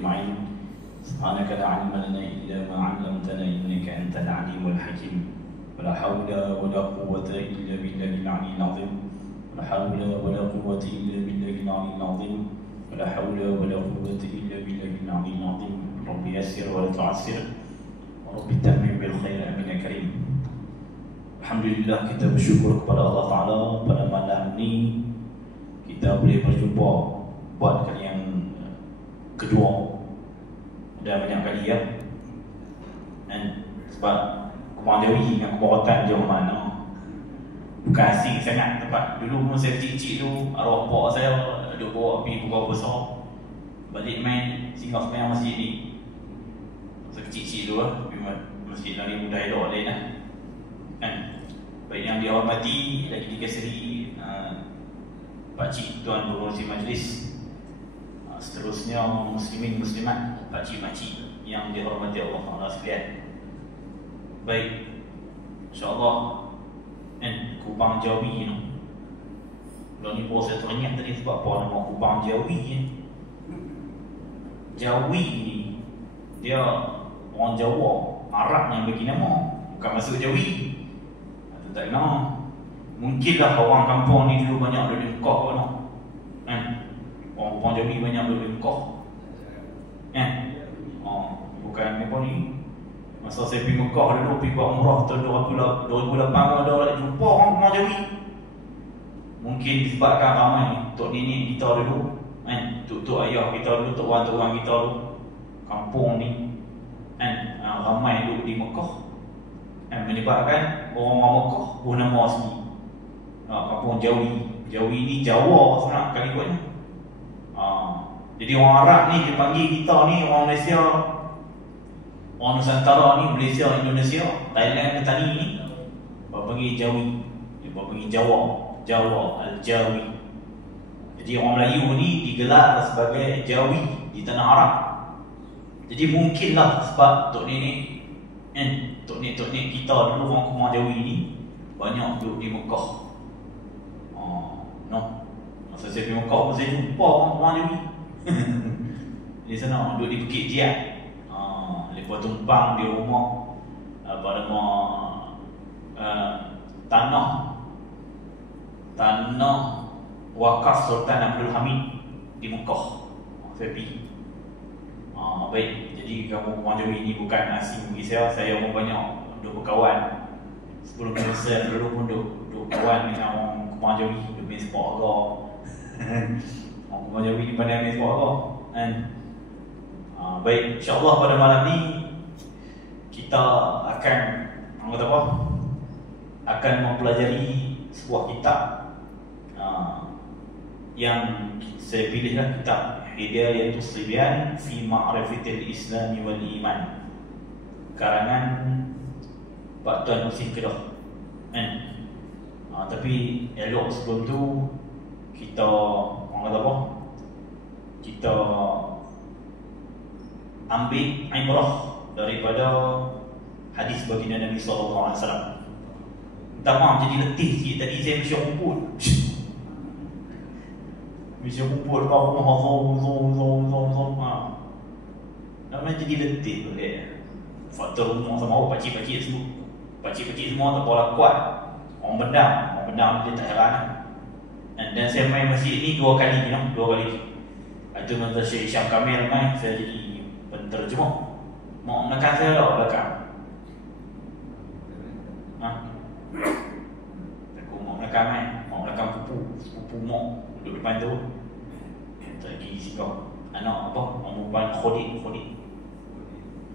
أجمعين. سبحانك لا علم لنا إلا ما علمتنا إنك أنت العليم الحكيم. ولا حول ولا قوة إلا بالله العلي العظيم. ولا حول ولا قوة إلا بالله العلي العظيم. ولا حول ولا قوة إلا بالله العلي العظيم. رب يسر ولا تعسر ورب تمم بالخير آمين يا كريم. Alhamdulillah, kita bersyukur kepada Allah Ta'ala pada malam ni kita boleh berjumpa buat kali yang kedua. Dah banyak kali ya. Dan sebab Kubang Jawi dengan Kubang Rotan jauh mana, bukan asing sangat tempat. Dulu pun saya kecil-kecil tu, arwah pak saya ada bawa pergi buka besar, balik main singgah semayang masjid ni. Masa kecil-kecil tu lah, masjid Lari Muda elok lain lah kan. Baik yang dihormati lagi dikasih pakcik tuan pengurusi majlis, seterusnya muslimin muslimat, pakcik-pakcik yang dihormati Allah Ta'ala sekalian. Baik, insyaAllah Kubang Jawi ni, kalau ni bawa saya teringat tadi sebab apa nama Kubang Jawi ni. Jawi ni dia orang Jawa, Arab yang bagi nama, bukan masuk Jawi. Tak kenal. Mungkinlah orang kampung ni dulu banyak duduk Mekah kan. Orang Jawi banyak duduk Mekah kan. Bukan apa ni. Masa saya pergi Mekah dulu, pergi buat umrah tahun 2008 ada jumpa orang Jawi. Mungkin disebabkan ramai tok nenek kita dulu kan, tok ayah kita dulu, tok wan kita dulu kampung ni kan, ramai duduk di Mekah. Menyebabkan orang Mekah pun nama sini kampung Jawi. Jawi ni Jawa sebenarnya kali buatnya. Jadi orang Arab ni dia panggil kita ni orang Malaysia, orang Nusantara ni, Malaysia, Indonesia, Thailand, Ketani ni panggil Jawi. Dia panggil Jawa, Al-Jawi. Jadi orang Melayu ni digelar sebagai Jawi di tanah Arab. Jadi mungkinlah sebab tok nenek tok-nek kita dulu orang Kumar Jawi ni banyak duduk di Mekah. Masa saya pergi Mekah pun saya jumpa orang Kumar Jawi. Di sana duduk di Bukit Jiat. Lepas tumpang di rumah pada tanah wakaf Sultan Abdul Hamid di Mekah. Saya pergi. Baik, jadi kamu Kumar Jawi ni bukan asing bagi saya. Saya pun banyak duduk berkawan. Sebelum saya dulu pun duduk kawan dengan orang Kumar Jawi, duduk main sport agak. Orang Kumar Jawi ni pandai main sport agak kan. Baik, insyaAllah pada malam ni kita akan akan mempelajari sebuah kitab yang saya pilihlah, kitab Hidayatus Sibyan fi Ma'rifatil Islam wal Iman, karangan Pak Tuan Husin Kedah kan. Tapi elok sebelum tu kita kita ambil ibrah daripada hadis baginda Nabi SAW. Minta maaf jadi letih sikit tadi, saya mesti kumpul tahu namanya jadi letih tu dia. Faktor rumah sama awak, pakcik-pakcik semua tak boleh kuat. Orang bendam dia tak heran. Dan saya main masjid ni dua kali. Itu masa Syekh Syam Kamil main, saya jadi penterjemah. Mau menekan saya tak belakang. Aku mau menekan pupu mau duduk depan tu. Tak lagi sikap anak orang perempuan Khodit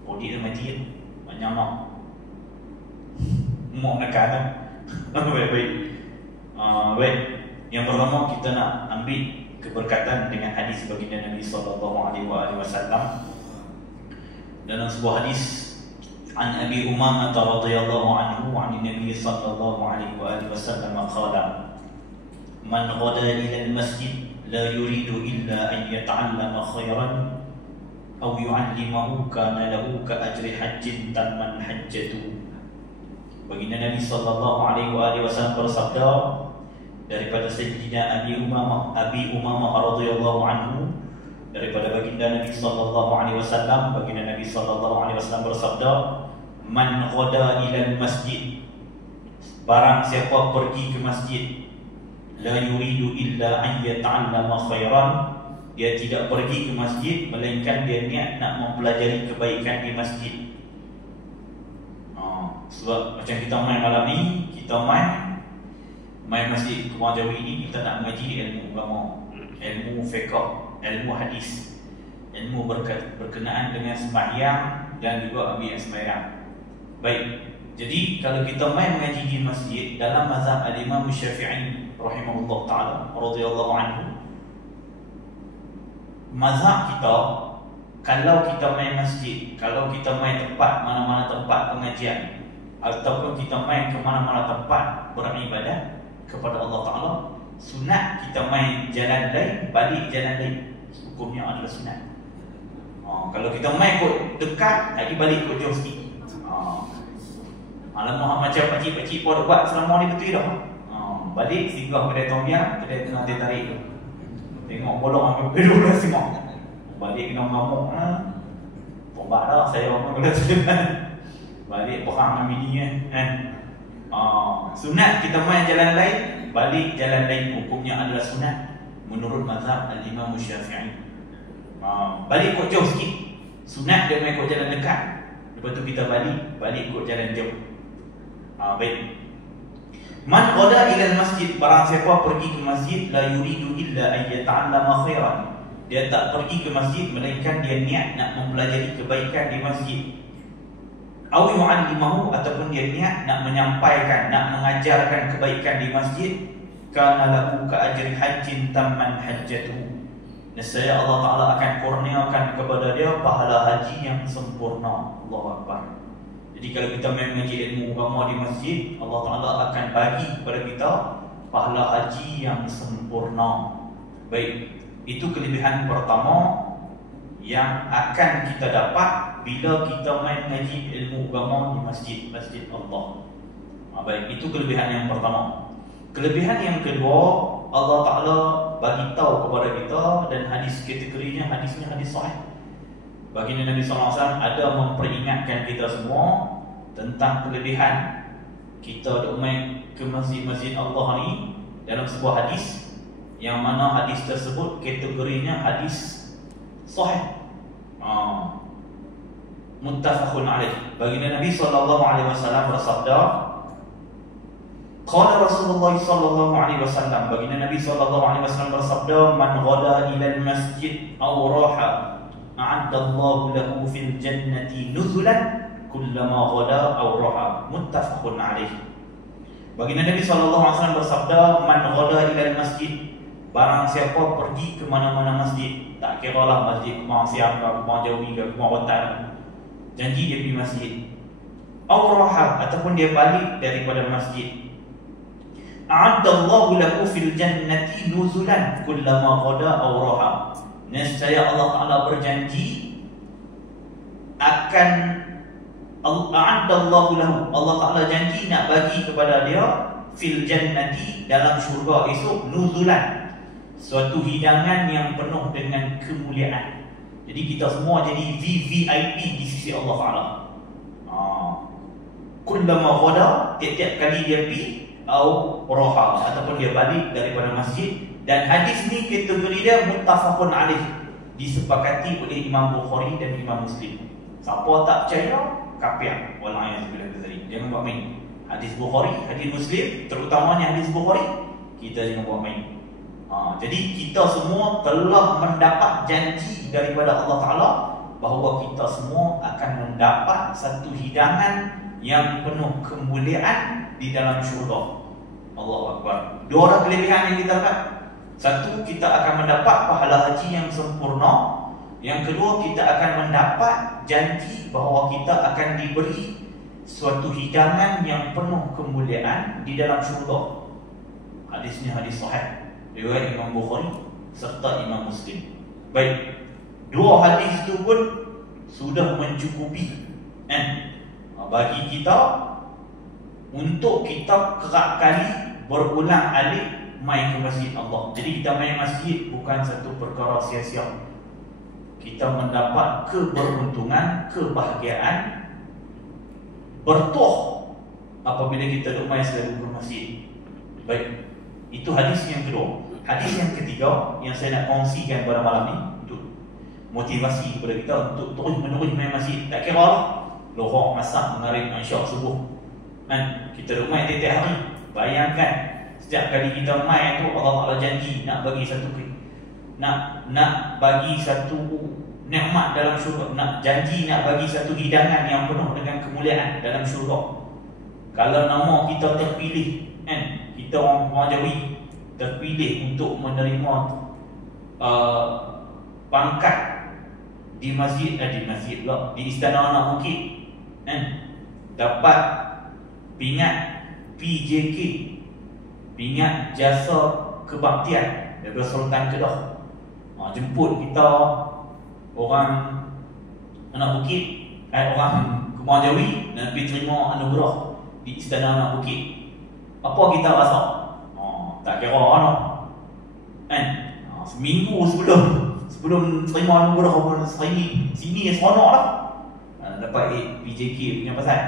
tu mati kan. Banyak anak mau menekan tu. Baik. Yang pertama kita nak ambil keberkatan dengan hadis baginda Nabi SAW. Dalam sebuah hadis an Abi Umamah radhiyallahu anhu an Nabi sallallahu alaihi wasallam qala man ghada ila al-masjid la yuridu illa an yata'allama khairan aw yu'allimahu kana lahu ka ajri hajjin tamman hajjatu. Baginda Nabi sallallahu alaihi wasallam bersabda daripada Sayyidina Abi Umamah radhiyallahu anhu, daripada baginda Nabi sallallahu alaihi wasallam. Baginda Nabi sallallahu alaihi wasallam bersabda, "Man ghada ila al-masjid," barang siapa pergi ke masjid, "la yuridu illa an yata'allama khairan," dia tidak pergi ke masjid melainkan dia niat nak mempelajari kebaikan di masjid. Sebab macam kita main malam ni, kita main masjid Kebun Jawi ni, kita nak mengaji ilmu agama, ilmu fiqh, ilmu hadis, ilmu berkenaan dengan sembahyang dan juga ambil sembahyang. Baik, jadi kalau kita main mengaji di masjid dalam mazhab al-Imam Syafi'i rahimahullah ta'ala radhiyallahu anhu, mazhab kita, kalau kita main masjid, kalau kita main tempat, mana-mana tempat pengajian, ataupun kita main ke mana-mana tempat beribadah kepada Allah Ta'ala, sunat kita main jalan lain, balik jalan lain. Hukumnya adalah sunat. Kalau kita main kot dekat, lagi balik kot jauh sikit. Alamak, macam pakcik-pakcik pun buat selama ni betul dah. Balik singgah kedai Tom Yam, kedai tengah dia tarik tu, tengok bolong ambil kedua dah tengok. Balik kena mengamuk. Tobat dah saya orang kena terima. Balik perang dengan bini sunat kita main jalan lain, balik jalan lain. Hukumnya adalah sunat menurut mazhab al-Imam Syafi'i. Balik kot jauh sikit, sunat dia main kot jalan dekat, lepas tu kita balik kot jalan jauh. Baik. Man qada ila al-masjid, barang siapa pergi ke masjid, la yuridu illa an yata'allama khairan, dia tak pergi ke masjid melainkan dia niat nak mempelajari kebaikan di masjid. Aw yu'allimahu, ataupun dia niat nak menyampaikan, nak mengajarkan kebaikan di masjid, kana lahu ka ajri hajjin tamman hajjatuhu, nescaya Allah Ta'ala akan kurniakan kepada dia pahala haji yang sempurna. Allahu Akbar. Jadi kalau kita main mengaji ilmu agama di masjid, Allah Ta'ala akan bagi kepada kita pahala haji yang sempurna. Baik, itu kelebihan pertama yang akan kita dapat bila kita main mengaji ilmu agama di masjid Allah. Baik, itu kelebihan yang pertama. Kelebihan yang kedua, Allah Ta'ala bagi tahu kepada kita, dan hadis kategorinya hadisnya hadis sahih. Baginda Nabi SAW ada memperingatkan kita semua tentang kelebihan kita duk main ke masjid-masjid Allah ni dalam sebuah hadis, yang mana hadis tersebut kategorinya hadis sahih, muttafaqun alaih. Baginda Nabi SAW bersabda, qala Rasulullah SAW, baginda Nabi SAW bersabda, man ghada ila al-masjid aw raha a'adda Allahu lahu fil jannati nuzulan kullama ghada aw raha, muttafaqun alaih. Baginda Nabi SAW bersabda, man ghada ila al-masjid, barang siapa pergi ke mana-mana masjid, tak kira lah masjid Kemang Siam ke, Kemang Jawi ke, Kemang Rotan, janji dia pergi masjid, aw raha, ataupun dia balik daripada masjid, a'addallahu lahu fil jannati nuzulan kullama ghada aw raha, nescaya Allah Ta'ala berjanji akan, a'addallahu lahu, Allah Ta'ala janji nak bagi kepada dia fil jannati, dalam syurga esok, nuzulan, suatu hidangan yang penuh dengan kemuliaan. Jadi kita semua jadi VVIP di sisi Allah Ta'ala. Kullama ghada, tiap-tiap kali dia pergi, atau roha, ataupun dia balik daripada masjid. Dan hadis ni kategori dia muttafaqun alaih, disepakati oleh Imam Bukhari dan Imam Muslim. Siapa tak percaya, kafir. Wallahualam dzalik. Jangan buat main. Hadis Bukhari, hadis Muslim, terutamanya hadis Bukhari, kita jangan buat main. Jadi kita semua telah mendapat janji daripada Allah Ta'ala bahawa kita semua akan mendapat satu hidangan yang penuh kemuliaan di dalam syurga. Allahu Akbar. Dua orang kelebihan yang kita dapat. Satu, kita akan mendapat pahala haji yang sempurna. Yang kedua, kita akan mendapat janji bahawa kita akan diberi suatu hidangan yang penuh kemuliaan di dalam syurga. Hadisnya hadis sahih, riwayat Imam Bukhari serta Imam Muslim. Baik, dua hadis itu pun sudah mencukupi bagi kita untuk kita kerap kali berulang alik main ke masjid Allah. Jadi kita main masjid bukan satu perkara sia-sia. kita mendapat keberuntungan, kebahagiaan, bertuah apabila kita duduk mai selalu ke masjid. Baik, itu hadis yang kedua. Hadis yang ketiga yang saya nak kongsikan pada malam ni untuk motivasi kepada kita untuk terus menerus main masjid. Tak kira lah lohok, masak, mengarik, ansyak, subuh kan, kita duduk mai tiap-tiap hari. Bayangkan setiap kali kita main tu Allah Ta'ala janji nak bagi satu nak bagi satu nikmat dalam syurga, nak janji nak bagi satu hidangan yang penuh dengan kemuliaan dalam syurga. Kalau nama kita terpilih kan, kita orang Jawi terpilih untuk menerima pangkat di masjid pula, di Istana Anak Bukit kan, dapat pingat PJK, pingat jasa kebaktian daripada Sultan Kedah. Jemput kita orang Anak Bukit, orang Kemang Jawi dan pergi terima anugerah di Istana Anak Bukit. Apa kita rasa? Tak kira kan? Seminggu sebelum terima anugerah pun sini seronok lah. Dapat PJK punya pasal.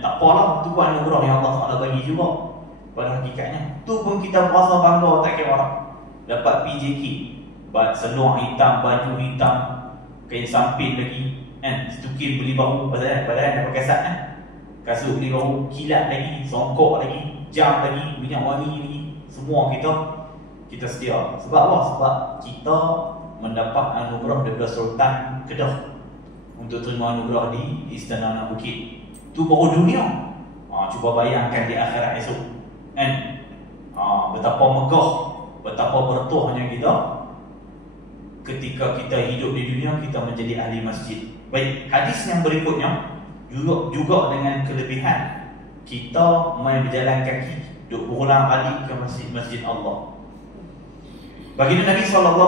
Tak apalah, tu pun anugerah yang Allah Ta'ala bagi juga. Pada hakikatnya tu pun kita berasa bangga, tak kira lah. Dapat PJK, seluar hitam, baju hitam, kain samping lagi setukin beli baru, padahal dah pakai sat kan. Kasut beli baru, kilat lagi, songkok lagi, jam lagi, minyak wangi lagi, semua kita sedia. Sebab apa? Sebab kita mendapat anugerah daripada Sultan Kedah untuk terima anugerah di Istana Anak Bukit. Tu baru dunia. Cuba bayangkan di akhirat esok kan, betapa megah, betapa bertuahnya kita ketika kita hidup di dunia, kita menjadi ahli masjid. Baik, hadis yang berikutnya juga dengan kelebihan kita main berjalan kaki, duk berulang alik ke masjid Allah. Baginda Nabi SAW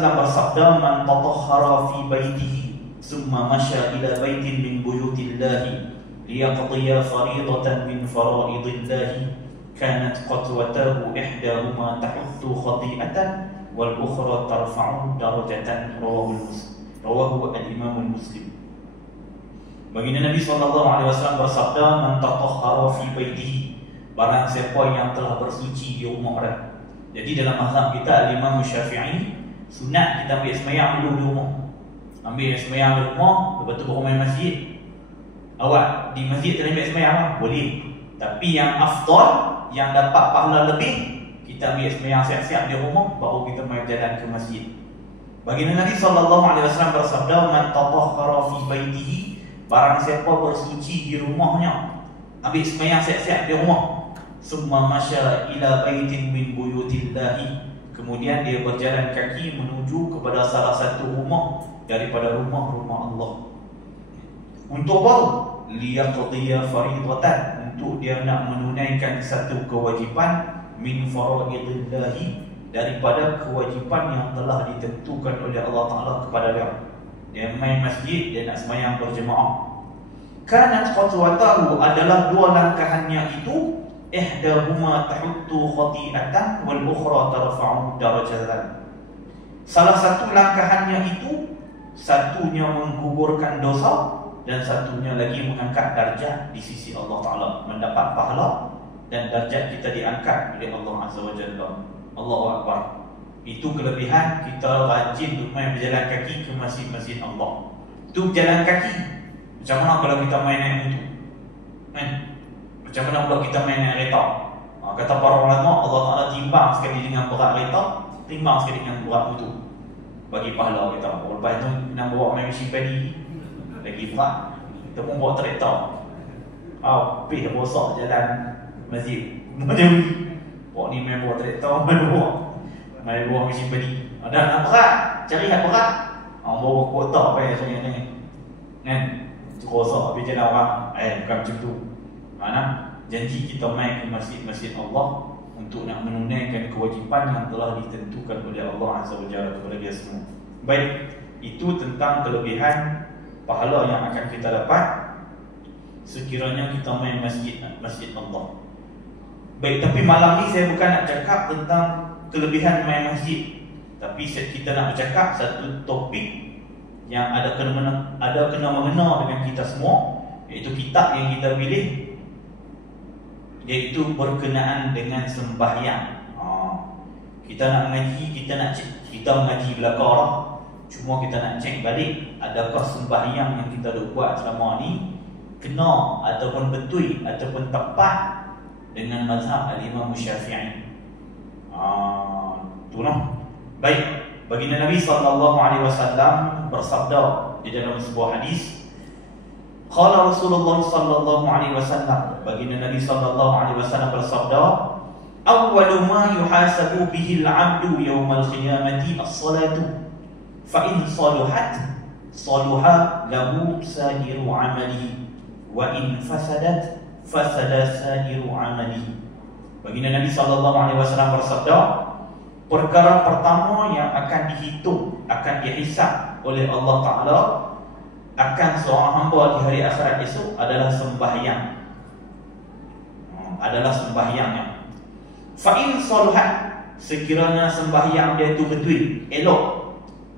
bersabda, "Man tatahhara fi baitihi summa masya ila baitin min buyutillahi liyaqdiya faridatan min faraidillahi kanat qatwatahu ihdahuma tahuttu khati'atan wal ukhra tarfa'u darajatan." Rawahu al-Imam Muslim. Baginda Nabi SAW bersabda, "Man tatahhara fi baitihi," barang siapa yang telah bersuci di rumah dia. Jadi dalam mazhab kita Imam Syafi'i, sunat kita ambil sembahyang dulu di rumah. Ambil sembahyang di rumah, lepas tu baru main masjid. Awak di masjid tak ambil sembahyang lah, boleh. Tapi yang afdal, yang dapat pahala lebih, kita ambil sembahyang siap-siap di rumah, baru kita main jalan ke masjid. Baginda Nabi SAW bersabda, "Man tatahhara fi baitihi," barang siapa bersuci di rumahnya, ambil sembahyang siap-siap di rumah, summa masya ila baitin min buyutillahi, kemudian dia berjalan kaki menuju kepada salah satu rumah daripada rumah-rumah Allah. Untuk apa? Liyaqdiya faridatan, untuk dia nak menunaikan satu kewajipan, min faraidillahi, daripada kewajipan yang telah ditentukan oleh Allah Ta'ala kepada dia. Dia main masjid, dia nak sembahyang berjemaah. Kanat qatwatahu, adalah dua langkahannya itu, ihdahuma tahuttu khati'atan wal ukhra tarfa'u darajatan. Salah satu langkahannya itu, satunya menggugurkan dosa dan satunya lagi mengangkat darjat di sisi Allah Ta'ala, mendapat pahala dan darjat kita diangkat oleh Allah Azza wa Jalla. Allahu Akbar. Itu kelebihan kita rajin untuk main berjalan kaki ke masjid-masjid Allah. Itu berjalan kaki. Macam mana kalau kita main naik motor kan? Macam mana kalau kita main naik kereta? Kata para ulama, Allah Ta'ala timbang sekali dengan berat kereta, timbang sekali dengan berat motor, bagi pahala kita. Lepas tu nak bawa main mesin padi, lagi berat. Kita pun bawa kereta, pergi rosak jalan masjid. Macam ni bawa ni main bawa kereta, main bawa mesin padi. Dah nak berat, cari hak berat, bawa kuota apa yang ni kan? Rosak habis jalan orang. Bukan macam tu. Janji kita main ke masjid-masjid Allah untuk nak menunaikan kewajipan yang telah ditentukan oleh Allah Azza wa Jalla kepada dia semua. Baik, itu tentang kelebihan pahala yang akan kita dapat sekiranya kita main masjid Allah. Baik, tapi malam ni saya bukan nak cakap tentang kelebihan main masjid, tapi kita nak bercakap satu topik yang ada kena mengena dengan kita semua, iaitu kitab yang kita pilih, iaitu berkenaan dengan sembahyang. Kita nak mengaji, kita mengaji belakang lah. Cuma kita nak cek balik, adakah sembahyang yang kita duk buat selama ni kena ataupun betul ataupun tepat dengan mazhab al-Imam Syafi'i. Tu noh. Baik, baginda Nabi SAW bersabda di dalam sebuah hadis. Qala Rasulullah SAW, baginda Nabi SAW bersabda, awwalu ma yuhasabu bihi al-'abdu yawmal qiyamati as-salatu, fa in saluhat saluha lahu sadiru 'amalihi, wa in fasadat fasada sadiru 'amalihi. Baginda Nabi SAW bersabda, perkara pertama yang akan dihitung, akan dihisab oleh Allah Ta'ala akan seorang hamba di hari akhirat esok adalah sembahyang. Adalah sembahyangnya. Fa'in saluhat, sekiranya sembahyang dia itu betul, elok,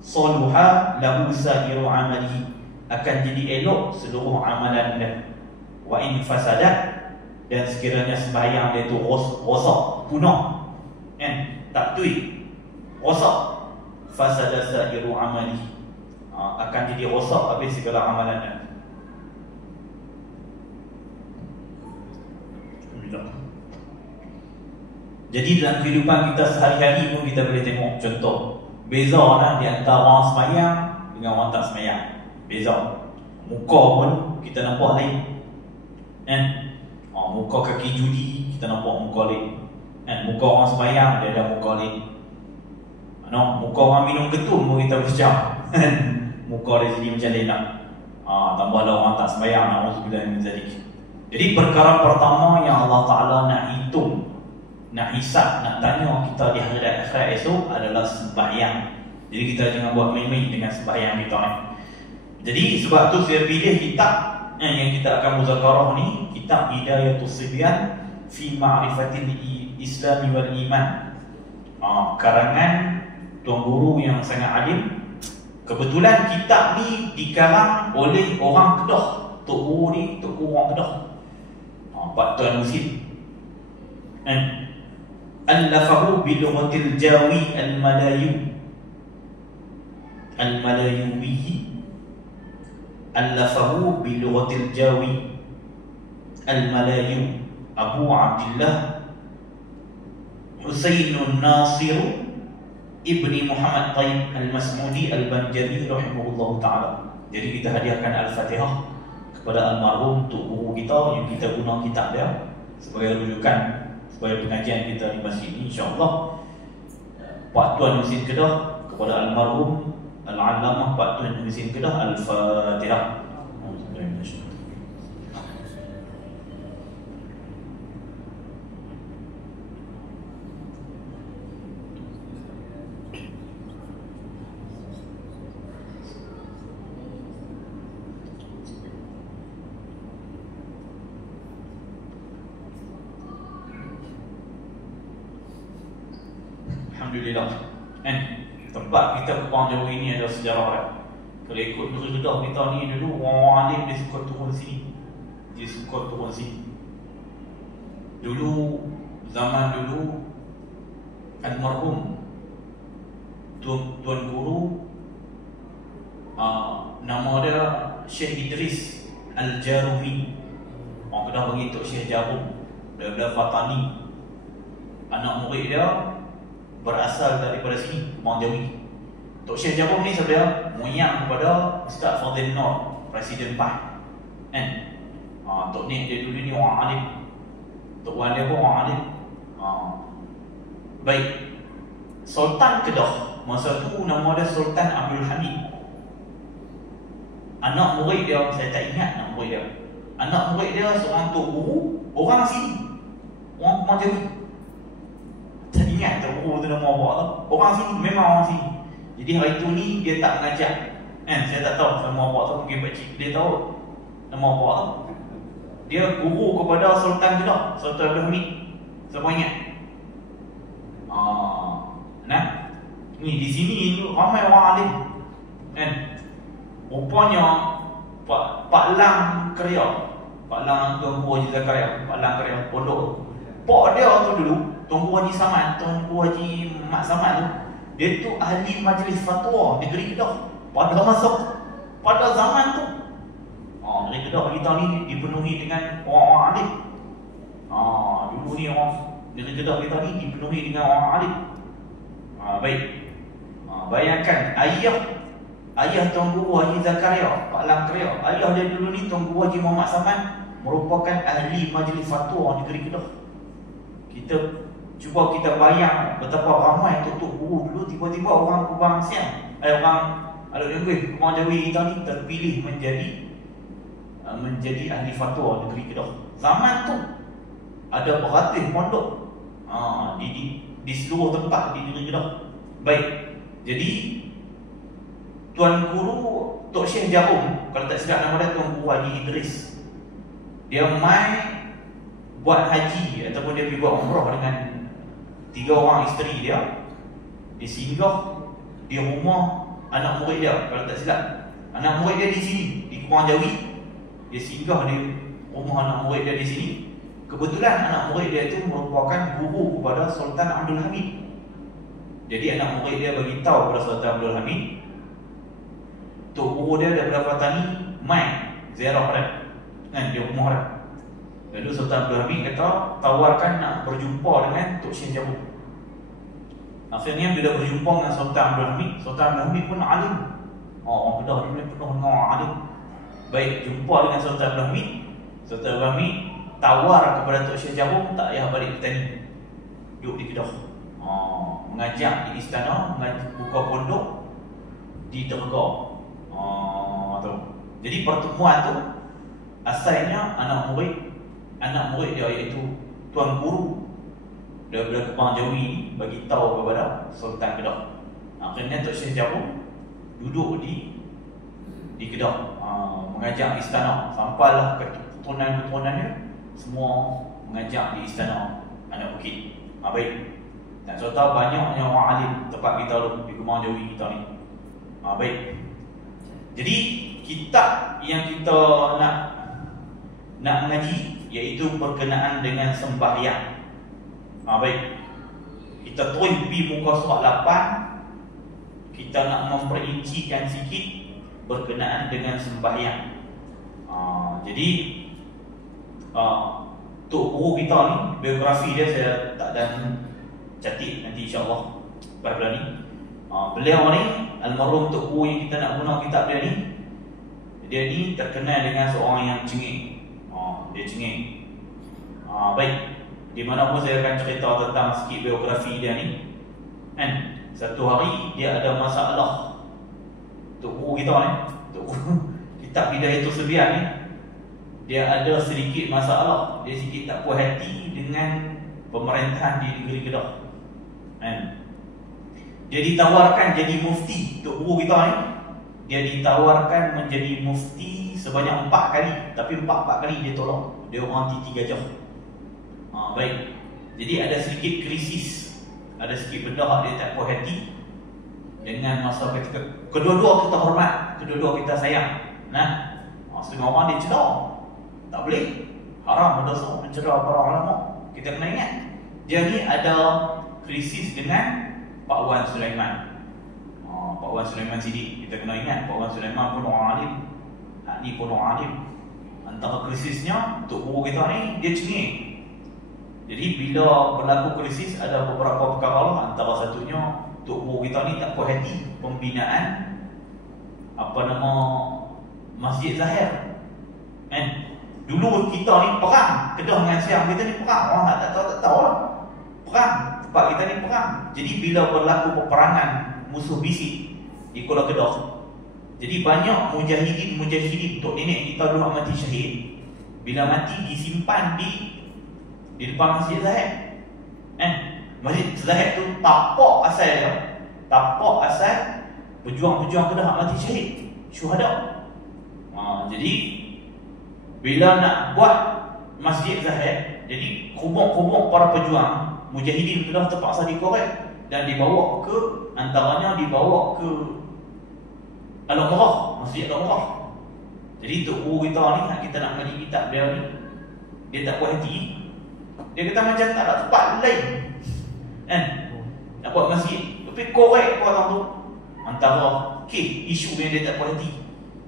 saluha lahu sadiru 'amalihi, akan jadi elok seluruh amalan dia. Wa in fasadat, dan sekiranya sembahyang dia itu rosak, punah, tak betul, rosak, fasada sadiru 'amalihi, akan jadi rosak habis segala amalan dia. Jadi dalam kehidupan kita sehari-hari pun kita boleh tengok contoh beza lah di antara orang sembahyang dengan orang tak sembahyang. Beza. Muka pun kita nampak lain. Muka kaki judi kita nampak muka lain. Muka orang sembahyang dia ada muka lain. Muka orang minum ketum pun kita bercakap. Muka dia jadi macam lain lah. Tambahlah orang tak sembahyang, na'udzubillah min zalik. Jadi perkara pertama yang Allah Ta'ala nak hitung, nak hisab, nak tanya kita di hari akhirat esok adalah sembahyang. Jadi kita jangan buat main-main dengan sembahyang kita ni. Jadi sebab tu saya pilih kitab yang kita akan muzakarah ni, kitab Hidayatus Sibyan fi Ma'rifatil Islami wal Iman, karangan tuan guru yang sangat alim. Kebetulan kitab ni dikarang oleh orang Kedah. Tok guru ni, tok guru orang Kedah, Pak Tuan Muslim. Allafahu bilughatil Jawi al-Malayu, al-Malayuwi. Allafahu bilughatil Jawi al-Malayu, Abu Abdullah Husainun Nasir Ibni Muhammad Taib Al-Masmudi Al-Banjari rahimahullah ta'ala. Jadi kita hadiahkan Al-Fatihah kepada almarhum tok guru kita yang kita guna kitab dia sebagai rujukan supaya pengajian kita di masjid ini, insya-Allah. Pak Tuan Mesin Kedah kepada almarhum Al-Allamah Pak Tuan Mesin Kedah, Al-Fatihah. Alhamdulillah. Tempat kita ke Pulau Jawa ini ada sejarah kan. Kalau ikut negeri Kedah kita ni dulu, orang alim dia suka turun sini. Dia suka turun sini. Dulu, zaman dulu, almarhum tuan guru, nama dia Syekh Idris Al-Jarumi. Orang Kedah panggil Tok Syekh Jarum, daripada Fatani. Anak murid dia berasal daripada sini, Pulau Jawi. Tok Syekh Jarum ni sebenarnya moyang kepada Ustaz Fadil Nur, Presiden PAH. Tok ni dia dulu ni orang alim. Tok Wan dia pun orang alim. Baik. Sultan Kedah masa tu nama dia Sultan Abdul Hamid. Anak murid dia, saya tak ingat nama murid dia. Anak murid dia seorang tok guru, orang sini, orang Pulau Jawi. Tak ingat tak guru tu nama apa tu. Orang sini, memang orang sini. Jadi hari tu ni dia tak mengajar. Saya tak tahu nama apa tu, mungkin pakcik dia tahu nama apa tu. Dia guru kepada Sultan Kedah, Sultan Abdul Hamid. Siapa ingat? Ni di sini ramai orang alim. rupanya Pak Lang Keria, Pak Lang Tuanku Haji Zakaria, Pak Lang Keria pondok. Pak dia tu dulu, Tuanku Haji Samad, Tuanku Haji Mak Samad tu, dia tu ahli majlis fatwa negeri Kedah pada zaman tu. Negeri Kedah kita ni dipenuhi dengan orang-orang alim. Dulu ni orang negeri Kedah kita ni dipenuhi dengan orang alim. Baik. Bayangkan ayah Tuanku Haji Zakaria, Pak Lang Keria, ayah dia dulu ni Tuanku Haji Muhammad Samad merupakan ahli majlis fatwa negeri Kedah. Cuba kita bayang betapa ramai tok-tok guru dulu, tiba-tiba orang siang, orang Aluk Lenggui, orang Jawi kita ni terpilih menjadi ahli fatwa negeri Kedah. Zaman tu ada beratus pondok di seluruh tempat di negeri Kedah. Baik. Jadi Tuan Guru Tok Syekh Jarum, kalau tak silap nama dia Tuan Guru Haji Idris, dia mai buat haji ataupun dia pergi buat umrah dengan 3 orang isteri dia. Dia singgah di rumah anak murid dia, kalau tak silap anak murid dia di sini, di Kepulauan Jawi. Dia singgah di rumah anak murid dia di sini. Kebetulan anak murid dia itu merupakan guru kepada Sultan Abdul Hamid. Jadi anak murid dia bagi tahu kepada Sultan Abdul Hamid, tok guru dia daripada Fatani mai ziarah dia di rumah dia. Lalu Sultan Abdul Hamid kata tawarkan nak berjumpa dengan Tok Syekh Jarum. Akhirnya bila berjumpa dengan Sultan Abdul Hamid, Sultan Abdul Hamid pun alim. Orang Kedah ni penuh dengan orang alim. Baik, jumpa dengan Sultan Abdul Hamid. Sultan Abdul Hamid tawar kepada Tok Syekh Jarum tak payah balik ke Tani, duduk di Kedah. Mengajak di istana, buka pondok di Derga. Jadi pertemuan tu asalnya anak murid dia iaitu Tuan Guru daripada Kepulauan Jawi ni bagi tahu kepada Sultan Kedah. Akhirnya Tok Syekh Jarum duduk di Kedah, mengajak istana, sampailah keturunan-keturunannya semua mengajak di istana Anak Bukit. Baik. Dan serta banyaknya orang alim tempat kita tu di Kepulauan Jawi kita ni. Baik. Jadi kitab yang kita nak mengaji iaitu berkenaan dengan sembahyang. Baik. Kita terus pergi muka surat 8. Kita nak memperincikan sikit berkenaan dengan sembahyang. Jadi Tok Guru kita ni, biografi dia saya tak ada catat, nanti insya-Allah pada ni. Beliau ni almarhum Tok Guru yang kita nak guna kitab dia ni terkenal dengan seorang yang cengeng. Dia cengeng. Baik. Di mana pun saya akan cerita tentang sikit biografi dia ni. Kan? Satu hari dia ada masalah. Tok Guru kita ni, Tok Guru kitab Hidayatul Subian ni, dia ada sedikit masalah. Dia sedikit tak puas hati dengan pemerintahan di negeri Kedah. Kan? Dia ditawarkan jadi mufti. Tok Guru kita ni, dia ditawarkan menjadi mufti sebanyak 4 kali, tapi 4 kali dia tolak. Dia orang titi gajah. Baik. Jadi ada sedikit krisis, ada sedikit benda dia tak puas hati dengan masa ketika. Kedua-dua kita hormat, kedua-dua kita sayang. Setengah orang dia cedera, tak boleh, haram, berdosa mencedera para ulama. Kita kena ingat, dia ni ada krisis dengan Pak Wan Sulaiman. Pak Wan Sulaiman Sidik, kita kena ingat Pak Wan Sulaiman pun orang alim, ni pun orang alim. Antara krisisnya Tok Guru kita ni dia cengeng. Jadi bila berlaku krisis ada beberapa perkara lah. Antara satunya Tok Guru kita ni tak puas hati pembinaan Masjid Zahir. Dulu kita ni perang Kedah dengan Siang, kita ni perang. Orang tak tahu lah. Perang, tempat kita ni perang. Jadi bila berlaku peperangan musuh bisik di Kuala Kedah, jadi banyak mujahidin untuk nenek kita dulu mati syahid. Bila mati disimpan di depan Masjid Zahid. Masjid Zahid tu tapak asal pejuang-pejuang Kedah mati syahid, syuhada. Jadi bila nak buat Masjid Zahid, jadi kubur-kubur para pejuang mujahidin Kedah terpaksa dikorek dan dibawa ke, antaranya dibawa ke Al-Umrah, Masjid Al-Umrah. Jadi Tok Guru kita ni, kita nak ngaji kitab dia ni, dia tak puas hati. Dia kata macam tak ada tempat lain kan, nak buat masjid. Tapi korek orang tu antara isu yang dia tak puas hati,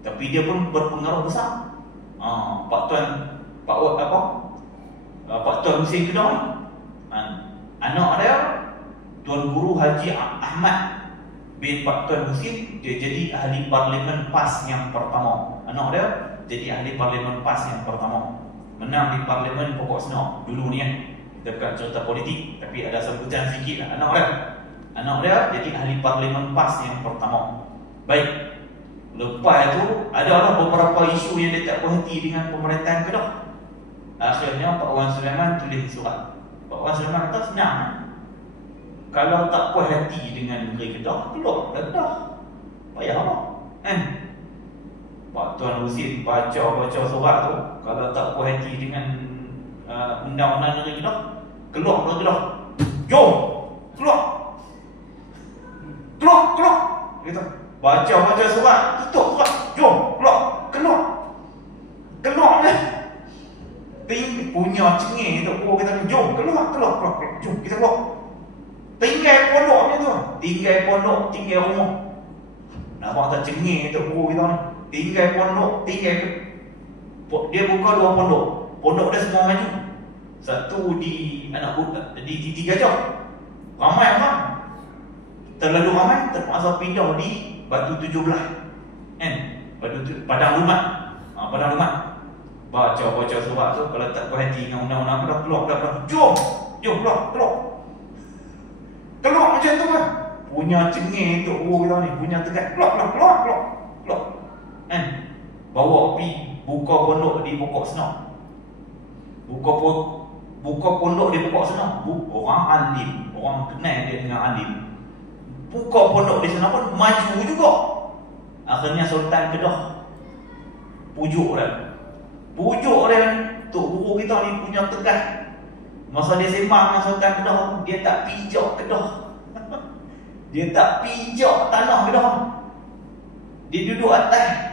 tapi dia pun berpengaruh besar. Pak Tuan Hussein Kedah ni, anak dia Tuan Guru Haji Ahmad bin Pak Tuan Hussein, dia jadi ahli parlimen PAS yang pertama. Anak dia jadi ahli parlimen PAS yang pertama, menang di parlimen Pokok Senok dulu ni kan. Kita bukan cerita politik, tapi ada sebutan sikit lah. Anak dia jadi ahli parlimen PAS yang pertama. Baik, lepas itu adalah beberapa isu yang dia tak puas hati dengan pemerintahan Kedah. Akhirnya Pak Wan Sulaiman tulis surat. Pak Wan Sulaiman kata senang, kalau tak puas hati dengan negeri Kedah, keluar dari Kedah. Payah apa kan? Pak Tuan Hussein baca surat tu, kalau tak puas hati dengan undang-undang negeri Kedah, keluar dari Kedah. Jom, keluar. Kita baca surat, tutup surat. Jom, keluar je. Ting punya cengih tu, kita jom keluar. Jom kita keluar. Tinggal pondoknya tu, tinggal rumah. Nampak tak cengih tu kita ni. Tinggal pondok, dia buka 2 pondok. Pondok dia semua maju. Satu di di Gajah. Ramai orang. Terlalu ramai, terpaksa pindah di Batu 17. Kan? Padang Lumat. Padang Lumat. Baca surat tu, kalau tak puas hati dengan undang-undang, keluar. Jom, keluar. Keluar macam tu kan. Punya cengih tu kita ni, punya tegat. Keluar. Kan? Bawa pergi buka pondok di Pokok Senok. Buka pondok di Pokok Senok. Orang alim, orang kenal dia dengan alim. Buka pondok di sana pun maju juga. Akhirnya Sultan Kedah pujuk dia ni, Tok Guru kita ni punya tegas. Masa dia sembang dengan Sultan Kedah, dia tak pijak Kedah. Dia tak pijak tanah Kedah. Dia duduk atas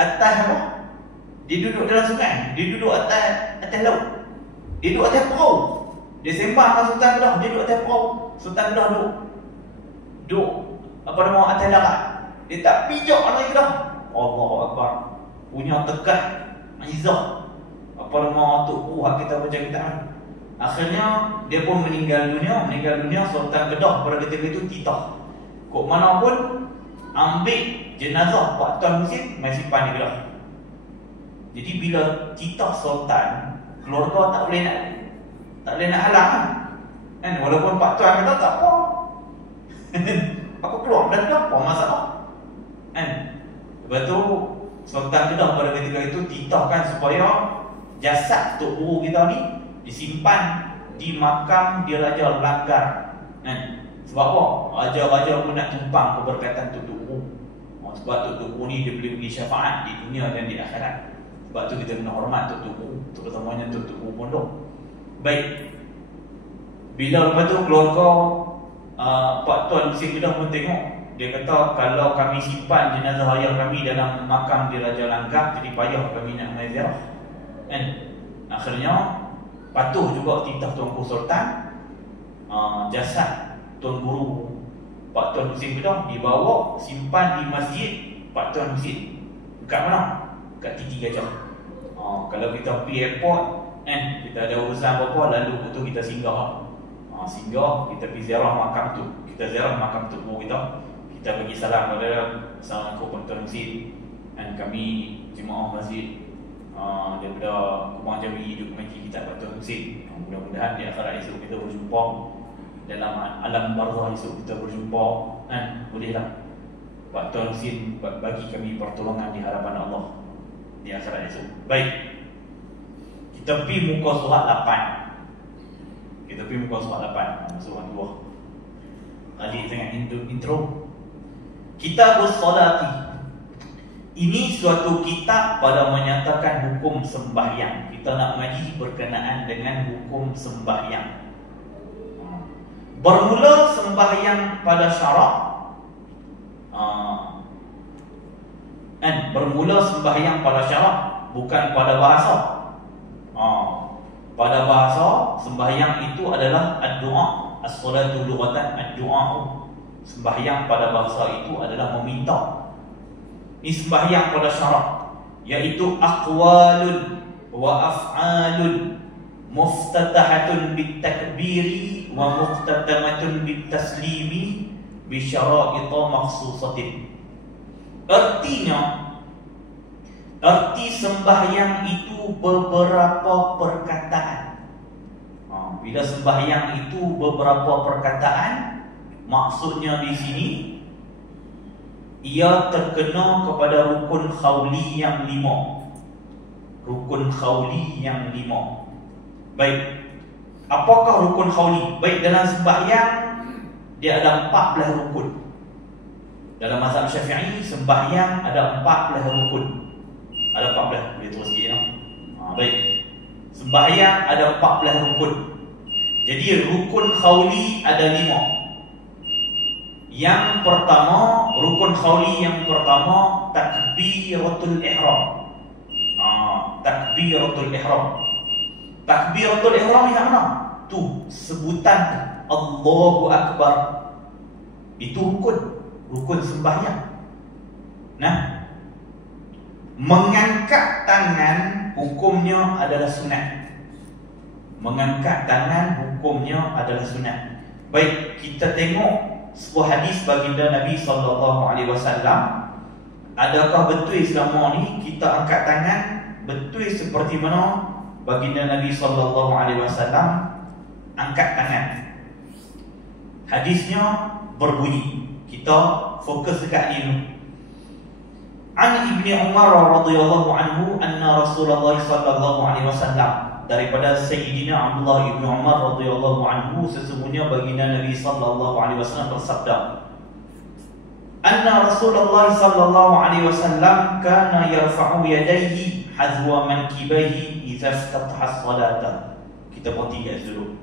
apa? Dia duduk dalam sungai, dia duduk atas laut. Dia duduk atas perahu. Dia sembang dengan Sultan Kedah, dia duduk atas perahu. Sultan Kedah duduk atas darat. Dia tak pijak lagi Kedah. Allahu Akbar. Punya tegas, izah. Tok Guru kita baca kitab. Akhirnya dia pun meninggal dunia. Sultan Kedah pada ketika itu titah. Kok mana pun ambil jenazah Pak Tuan Hussein, mai simpan di Kedah. Jadi bila titah Sultan, keluarga tak boleh nak halang kan. Walaupun Pak Tuan kata tak apa. Aku keluar dari Kedah, apa masalah kan. Lepas tu Sultan Kedah pada ketika itu titahkan supaya jasad Tok Guru kita ni disimpan di makam Diraja Langgar kan. Sebab apa? Raja-raja pun nak tumpang keberkatan Tok Guru. Sebab Tok Guru ni dia boleh beri syafaat di dunia dan di akhirat. Sebab tu kita kena hormat Tok Guru, terutamanya Tok Guru pondok. Baik, bila lepas tu keluarga Pak Tuan Hussein Kedah pun tengok, dia kata kalau kami simpan jenazah ayah kami dalam makam Diraja Langgar, jadi payah kami nak mai ziarah kan. Akhirnya patuh juga titah Tuanku Sultan, jasad Tuan Guru Pak Tuan Hussein Kedah dibawa simpan di masjid Pak Tuan Hussein. Dekat mana? Dekat Titi Gajah. Kalau kita pergi airport kan, kita ada urusan apa-apa, lalu betul kita singgah. Singgah, kita pergi ziarah makam tu. Kita ziarah makam Tok Guru kita bagi salam kepada dia. Assalamualaikum Pak Tuan Hussein, dan kami jemaah masjid daripada Kumang Jawi hidup mengaji kitab Pak Tuan Hussein. Mudah-mudahan di akhirat esok kita berjumpa, dalam alam barzah esok kita berjumpa kan. Bolehlah Pak Tuan Hussein bagi kami pertolongan di hadapan Allah di akhirat esok. Baik, kita pergi muka surat 8. Surat 2. Tadi tengah intro. Kitabus Salati. Ini suatu kitab pada menyatakan hukum sembahyang. Kita nak mengaji berkenaan dengan hukum sembahyang. Bermula sembahyang pada syarak. Kan? Bermula sembahyang pada syarak, bukan pada bahasa. Pada bahasa, sembahyang itu adalah ad-du'a. As-salatu lughatan ad-du'a. Sembahyang pada bahasa itu adalah meminta. Ini sembahyang pada syarak, yaitu aqwalun wa af'alun muftatahatun bitakbiri wa muqtatamatun bitaslimi bi syara'ita makhsusatin. Arti sembahyang itu beberapa perkataan. Bila sembahyang itu beberapa perkataan, maksudnya di sini ia terkena kepada rukun khawli yang 5. Rukun khawli yang 5. Baik, apakah rukun khawli? Baik, dalam sembahyang dia ada 14 rukun. Dalam mazhab Syafi'i, sembahyang ada 14 rukun. Ada 14, boleh terus sikit ya. Baik, sembahyang ada 14 rukun. Jadi rukun khawli ada 5. Yang pertama, rukun khawli yang pertama, takbiratul ihram. Takbiratul ihram. Takbiratul ihram yang mana? Tu sebutan Allahu Akbar. Itu rukun sembahyang. Nah, mengangkat tangan hukumnya adalah sunat. Mengangkat tangan hukumnya adalah sunat. Baik, kita tengok sebuah hadis baginda Nabi SAW. Adakah betul selama ni kita angkat tangan betul seperti mana baginda Nabi SAW angkat tangan? Hadisnya berbunyi, kita fokus dekat ni dulu. An Ibni Umar radhiyallahu anhu anna Rasulullah sallallahu alaihi wasallam, daripada Sayyidina Abdullah ibn Umar radhiyallahu anhu, sesungguhnya baginda Nabi sallallahu alaihi wasallam bersabda, anna Rasulullah sallallahu alaihi wasallam kana yarfa'u yadayhi hazwa mankibaihi idza istataha as-salata. Kita berhenti guys dulu.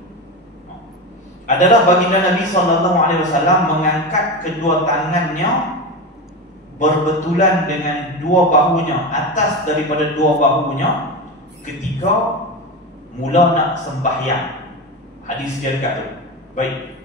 Adalah baginda Nabi sallallahu alaihi wasallam mengangkat kedua tangannya berbetulan dengan dua bahunya, atas daripada dua bahunya ketika mula nak sembahyang. Hadis dia dekat tu. Baik.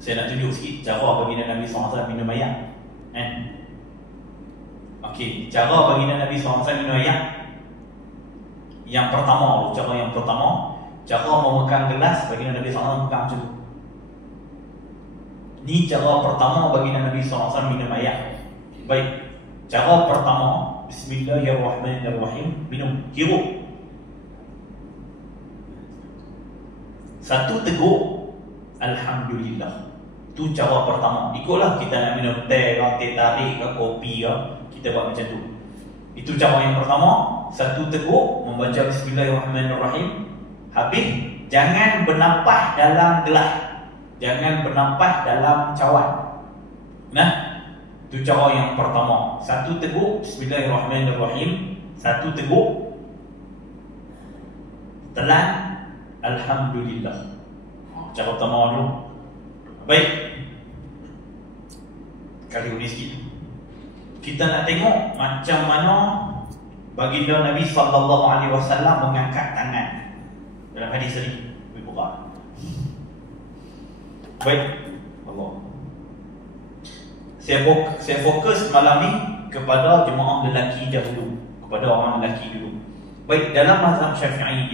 Saya nak tunjuk sikit cara baginda Nabi SAW minum air. Okey, cara baginda Nabi SAW minum air. Yang pertama, cara memegang gelas baginda Nabi SAW pegang macam tu. Ni cara pertama baginda Nabi SAW minum air. Baik, cara pertama, Bismillahirrahmanirrahim, minum, hirup. Satu teguk, Alhamdulillah. Tu cara pertama. Ikutlah kita nak minum teh ke, teh tarik ke, kopi ke, kita buat macam tu. Itu cara yang pertama. Satu teguk, membaca Bismillahirrahmanirrahim. Habis, jangan bernafas dalam gelas, jangan bernafas dalam cawan. Nah, itu cara yang pertama. Satu teguk, Bismillahirrahmanirrahim. Satu teguk, telan, Alhamdulillah. Cara pertama dulu. Baik, kali ini sikit kita nak tengok macam mana baginda Nabi SAW mengangkat tangan dalam hadis ini. Buka. Baik, Allah. Saya fokus malam ni kepada jemaah lelaki dahulu, kepada orang lelaki dulu. Baik, dalam mazhab Syafi'i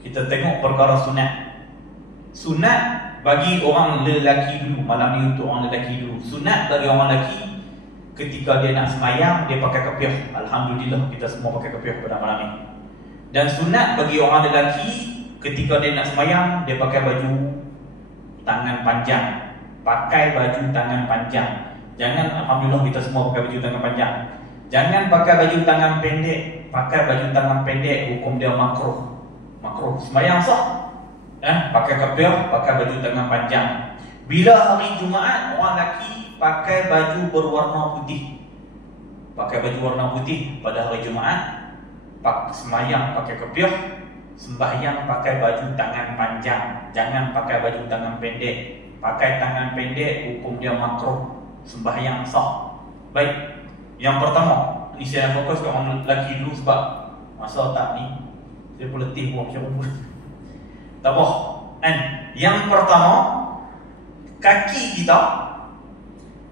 kita tengok perkara sunat. Sunat bagi orang lelaki dulu, malam ni untuk orang lelaki dulu. Sunat bagi orang lelaki ketika dia nak semayang, dia pakai kepiah. Alhamdulillah, kita semua pakai kepiah pada malam ni. Dan sunat bagi orang lelaki ketika dia nak semayang, dia pakai baju tangan panjang. Pakai baju tangan panjang. Jangan, Alhamdulillah kita semua pakai baju tangan panjang. Jangan pakai baju tangan pendek. Pakai baju tangan pendek, hukum dia makruh. Makruh, semayang sah. Pakai kepiah, pakai baju tangan panjang. Bila hari Jumaat, orang lelaki pakai baju berwarna putih. pakai baju warna putih pada hari Jumaat, semayang pakai kepiah, sembahyang pakai baju tangan panjang, jangan pakai baju tangan pendek. Pakai tangan pendek hukum dia makruh, sembahyang sah. Baik, yang pertama, ni saya fokus kat orang lelaki dulu sebab masa tak ni saya pun letih buat macam mana. Tak apa. Kan? Yang pertama, kaki kita,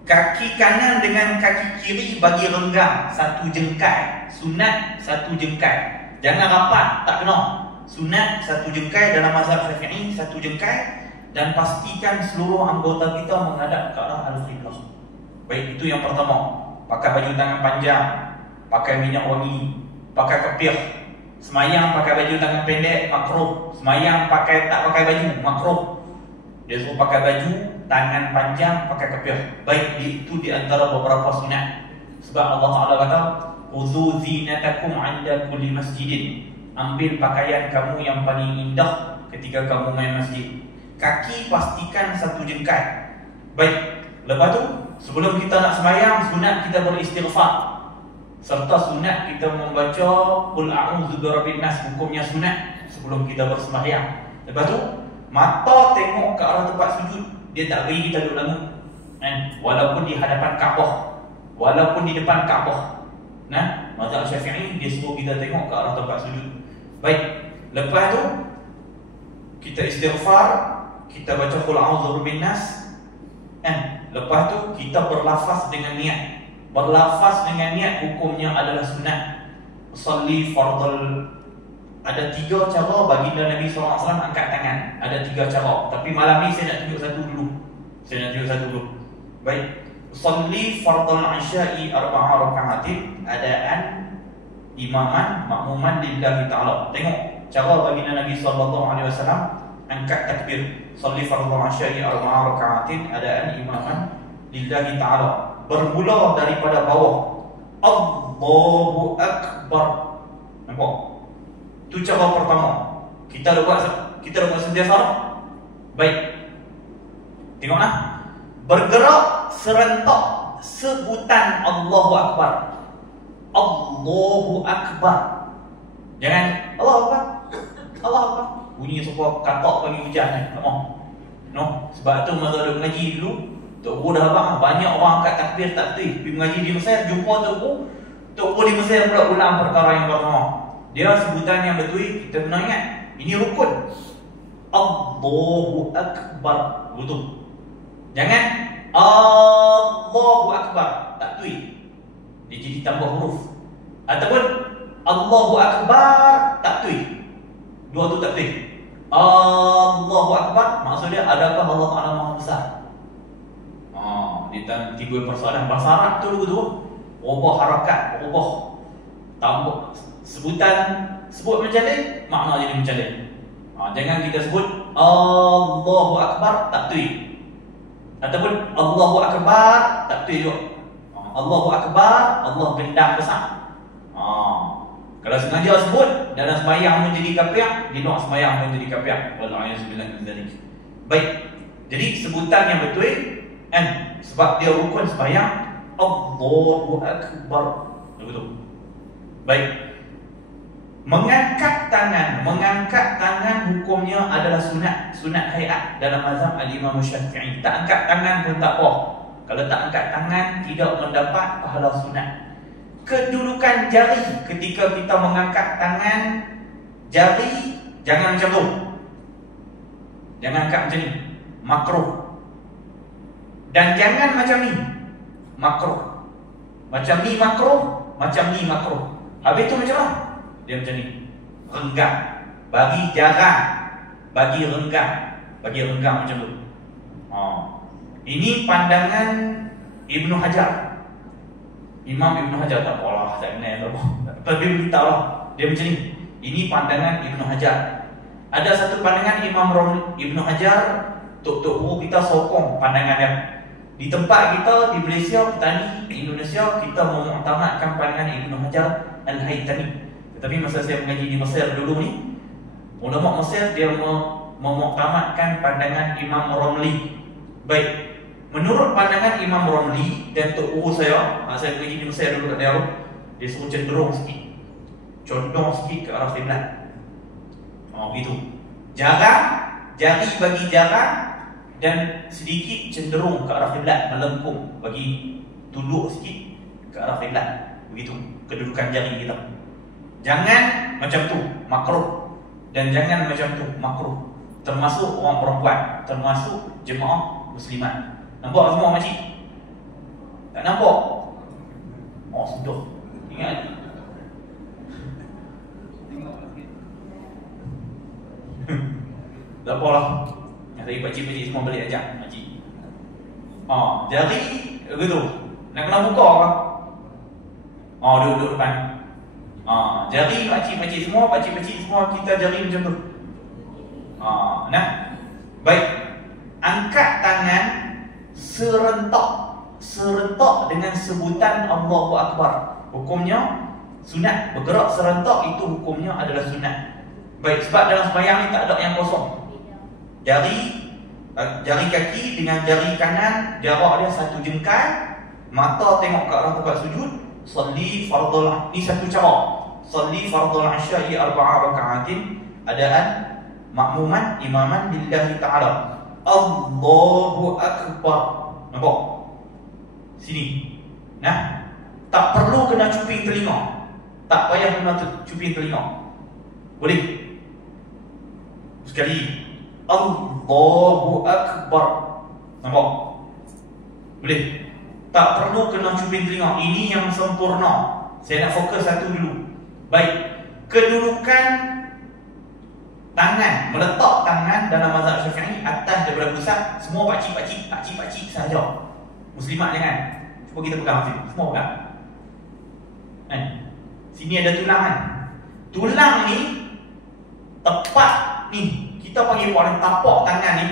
kaki kanan dengan kaki kiri bagi renggang satu jengkai. Sunat satu jengkai. Jangan rapat, tak kena. Sunat satu jengkai dalam mazhab Syafi'i, satu jengkai. Dan pastikan seluruh anggota kita menghadap ke arah Al-Qiblah. Baik, itu yang pertama. Pakai baju tangan panjang, pakai minyak wangi, pakai kepiah. Semayang pakai baju tangan pendek, makruh. Semayang tak pakai baju, makruh. Dia suruh pakai baju tangan panjang, pakai kepiah. Baik, itu di antara beberapa sunat. Sebab Allah Ta'ala kata, "Khudhu zinatakum 'inda kulli masjidin." Ambil pakaian kamu yang paling indah ketika kamu main masjid. Kaki pastikan satu jengkai. Baik, lepas tu sebelum kita nak sembahyang, sunat kita beristighfar. Serta sunat kita membaca Qul a'udzu birabbin nas, hukumnya sunat sebelum kita bersembahyang. Lepas tu mata tengok ke arah tempat sujud, dia tak bagi kita duduk lama. Walaupun di hadapan Kaabah, walaupun di depan Kaabah. Nah, mazhab Syafi'i dia suruh kita tengok ke arah tempat sujud. Baik, lepas tu kita istighfar, kita baca Qul a'udzu birabbin nas. Lepas tu kita berlafaz dengan niat. Berlafaz dengan niat hukumnya adalah sunat. Usalli fardal. Ada 3 cara baginda Nabi SAW angkat tangan. Ada 3 cara. Tapi malam ni saya nak tunjuk satu dulu. Baik. Usalli fardal isya'i 4 raka'atin adaan imaman makmuman lillahi ta'ala. Tengok cara baginda Nabi SAW angkat takbir. Salli fardhu asya'i 4 raka'atin adaan imaman lillahi ta'ala. Bermula daripada bawah. Allahu Akbar. Nampak? Itu cara pertama. Kita dah buat sentiasa. Baik. Tengoklah. Bergerak serentak sebutan Allahu Akbar. Allahu Akbar. Jangan Allahu Akbar. Allahu Akbar. Bunyi supaya katak bagi hujan ni. Tak mahu. No? Sebab tu masa ada mengaji dulu, Tok Guru dah abang, banyak orang angkat takbir tak betul. Pergi mengaji di Mesir, jumpa Tok Guru di Mesir pula ulang perkara yang pertama. Dia sebutan yang betul, kita kena ingat. Ini rukun. Allahu Akbar. Betul. Jangan Allahu Akbar. Tak betul. Dia jadi tambah huruf. Ataupun Allahu Akbar. Tak betul. Dua tu tak betul. Allahu Akbar maksudnya adakah Allah Ta'ala Maha Besar? Dia timbul persoalan bahasa Arab tu dulu tu. Ubah harakat, ubah tambah sebut macam ni, makna jadi macam ni. Jangan kita sebut Allahu Akbar tak betul. Ataupun Allahu Akbar tak betul juga. Allahu Akbar, Allah gendang besar. Kalau sengaja sebut dalam sembahyang menjadi kapiak, di luar sembahyang menjadi kapiak. Wallahiyazbillah min dzalik. Baik. Jadi sebutan yang betul sebab dia rukun sembahyang, Allahu Akbar. Betul. Baik. Mengangkat tangan hukumnya adalah sunat hayat dalam mazhab al-Imam Syafi'i. Tak angkat tangan pun tak apa. Kalau tak angkat tangan tidak mendapat pahala sunat. Kedudukan jari ketika kita mengangkat tangan, jari jangan macam tu. Jangan angkat macam ni, makruh. Dan jangan macam ni, makruh. Macam ni makruh, macam ni makruh. Habis tu macam mana? Dia macam ni, renggang. Bagi jarang, bagi renggang macam tu. Ini pandangan Ibnu Hajar. Imam Ibnu Hajar tak apalah, tak kenal apa. Tapi beritahu lah, dia macam ni. Ini pandangan Ibnu Hajar. Ada satu pandangan Imam Ibnu Hajar, Tok Guru kita sokong pandangan dia. Di tempat kita di Malaysia, petani di Indonesia, kita memuktamadkan pandangan Ibnu Hajar Al-Haytami. Tetapi masa saya mengaji di Mesir dulu ni, ulama Mesir dia memuktamadkan pandangan Imam Romli. Baik. menurut pandangan Imam Romli dan Tok Guru saya pergi di Mesir dulu kat dia, dia suruh cenderung sikit, condong sikit ke arah kiblat. Begitu. Jari bagi jarang dan sedikit cenderung ke arah kiblat, melengkung, bagi tunduk sikit ke arah kiblat. Begitu kedudukan jari kita. Jangan macam tu, makruh. Dan jangan macam tu, makruh. Termasuk orang perempuan, termasuk jemaah muslimat. Nampak semua makcik? Tak nampak? Sudah. Ingat. Tak apalah. Yang tadi pakcik-pakcik semua balik ajak makcik. Jari begitu. Nak kena buka ke? Duduk depan. Jari pakcik-pakcik semua kita jari macam tu. Baik. Angkat tangan serentak dengan sebutan Allahu Akbar. Hukumnya sunat. Bergerak serentak itu hukumnya adalah sunat. Baik, sebab dalam sembahyang ni tak ada yang kosong. Jari kaki dengan jari kanan jarak dia 1 jengkal, mata tengok ke arah tempat sujud. Salli fardhul, ni satu cara. Salli fardhul isya'i 4 raka'atin adaan makmuman imaman lillahi ta'ala. Allahu Akbar. Nampak? Sini. Tak perlu kena cuping telinga. Tak payah kena cuping telinga. Boleh? Sekali. Allahu Akbar. Nampak? Boleh? Tak perlu kena cuping telinga. Ini yang sempurna. Saya nak fokus satu dulu. Baik. Kedudukan tangan, meletak tangan dalam mazhab Syafi'i atas daripada pusat. Semua pakcik sahaja. Muslimat jangan. Cuba kita pegang sini. Semua pegang. Sini ada tulang kan? Tulang ni tepat ni. Kita panggil orang tapak tangan ni.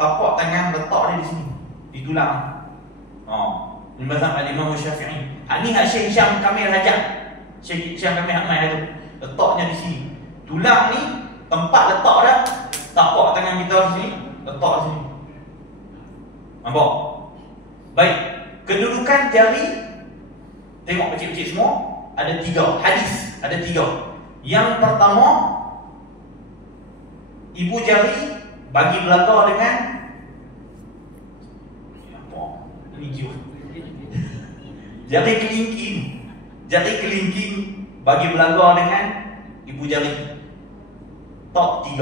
Tapak tangan letak dia di sini. Di tulang. Ini mazhab Imam Syafi'i. Ni Syekh Syam Kamil Hajat. Syekh Syam Kamil Ahmad tu. Letaknya di sini. Tulang ni tempat letak dia. Tapak tangan kita di sini. Letak di sini. Nampak? Baik. Kedudukan jari. Tengok kecil-kecil semua. Ada 3 hadis. Ada 3. Yang pertama, ibu jari bagi belakang dengan jari kelingking bagi belakang dengan ibu jari. Top 3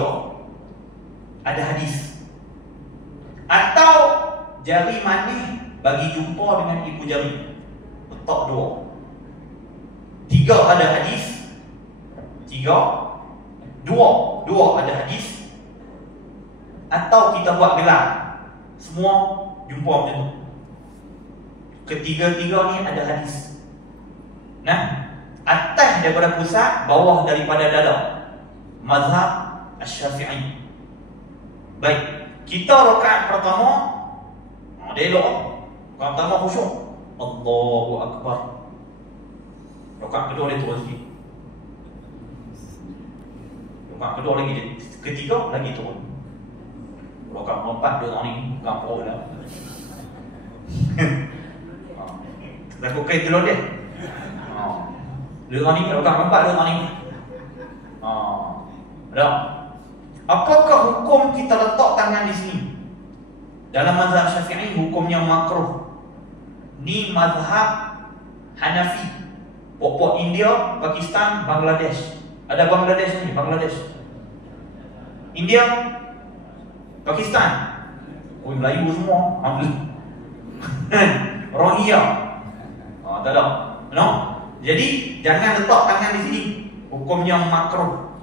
ada hadis. Atau jari manis bagi jumpa dengan ibu jari. Top 2. 3 ada hadis. 3. 2 ada hadis. Atau kita buat gelar. Semua jumpa macam tu. Ketiga-tiga ni ada hadis. Atas daripada pusat, bawah daripada dada. Mazhab Asy-Syafi'i. Baik, kita rakaat pertama dia elok. Rakaat pertama khusyuk. Allahu Akbar. Rakaat kedua dia turun sikit. Rakaat kedua lagi dia. Ketiga lagi turun. Rakaat keempat dia orang ni bukan pro dah. Takut kait telur dia. Dia orang ni rakaat keempat dia orang ni. Apakah hukum kita letak tangan di sini? Dalam mazhab Syafi'i hukumnya makruh. Ni mazhab Hanafi. Pokok India, Pakistan, Bangladesh. Ada Bangladesh ni, Bangladesh. India, Pakistan. Melayu semua. Rohingya. Tak ada. No? Jadi jangan letak tangan di sini. Hukumnya makruh.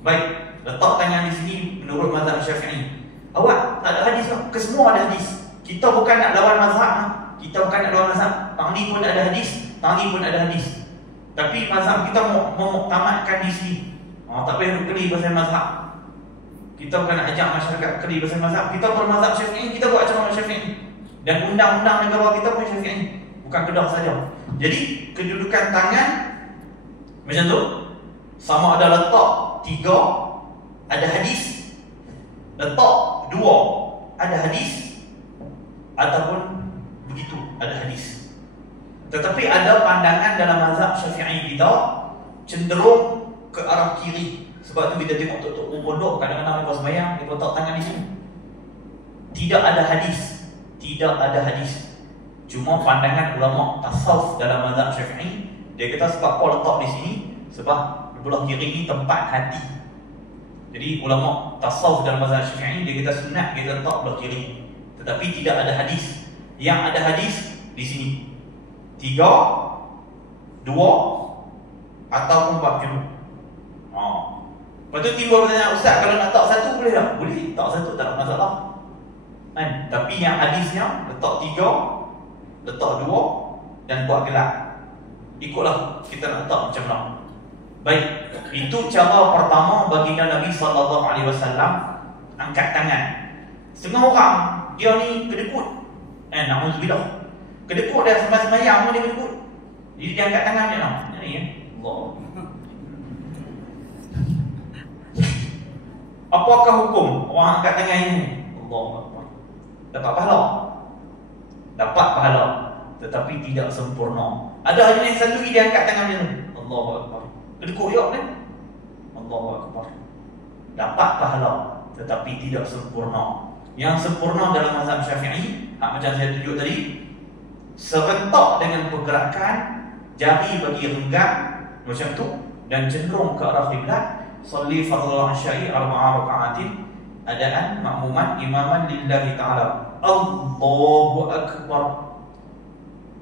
Baik, letak tangan di sini menurut mazhab Syafi'i. Awak tak ada hadis tak? Kesemua ada hadis. Kita bukan nak lawan mazhab. Kita bukan nak lawan mazhab. Tang ni pun ada hadis, tang ni pun ada hadis. Tapi mazhab kita mau tamatkan di sini. Tak payah keli pasal mazhab. Kita bukan nak ajak masyarakat keli pasal mazhab. Kita bermazhab Syafi'i, kita buat cara Syafi'i. Dan undang-undang negara kita pun Syafi'i. Bukan Kedah saja. Jadi kedudukan tangan macam tu. Sama ada letak 3 ada hadis, letak 2 ada hadis, ataupun begitu, ada hadis. Tetapi ada pandangan dalam mazhab Syafi'i kita cenderung ke arah kiri. Sebab tu kita tengok tok-tok pondok kadang-kadang mereka sembahyang, mereka letak tangan di sini. Tidak ada hadis, tidak ada hadis. Cuma pandangan ulama tasawuf dalam mazhab Syafi'i, dia kata sebab kau letak di sini sebab belah kiri ni tempat hati. Jadi ulama tasawuf dalam mazhab Syafi'i dia kata sunat kita letak belah kiri. Tetapi tidak ada hadis. Yang ada hadis di sini 3, 2 ataupun 4 jumlah. Lepas tu timbul pertanyaan, Ustaz kalau nak letak 1 boleh tak? Boleh, letak 1 tak ada masalah kan? Tapi yang hadisnya letak 3, letak 2 dan buat gelap. Ikutlah kita nak letak macam mana. Baik, itu cara pertama baginda Nabi SAW angkat tangan. Setengah orang dia ni kedekut, na'udzubillah, kedekut dah sembahyang pun dia kedekut. Jadi dia angkat tangan dia lah. Ni Allah. Apakah hukum orang angkat tangan ini? Allah. Dapat pahala. Dapat pahala, tetapi tidak sempurna. Ada jenis satu lagi dia angkat tangan dia. Allahu Akbar. Kedekut dia kan? Allahu Akbar. Dapat pahala, tetapi tidak sempurna. Yang sempurna dalam mazhab Syafi'i, macam saya tunjuk tadi, serentak dengan pergerakan jari bagi renggang macam tu dan cenderung ke arah kiblat. Salli fardhu isya'i 4 raka'atin adaan makmuman imaman lillahi ta'ala. Allahu Akbar.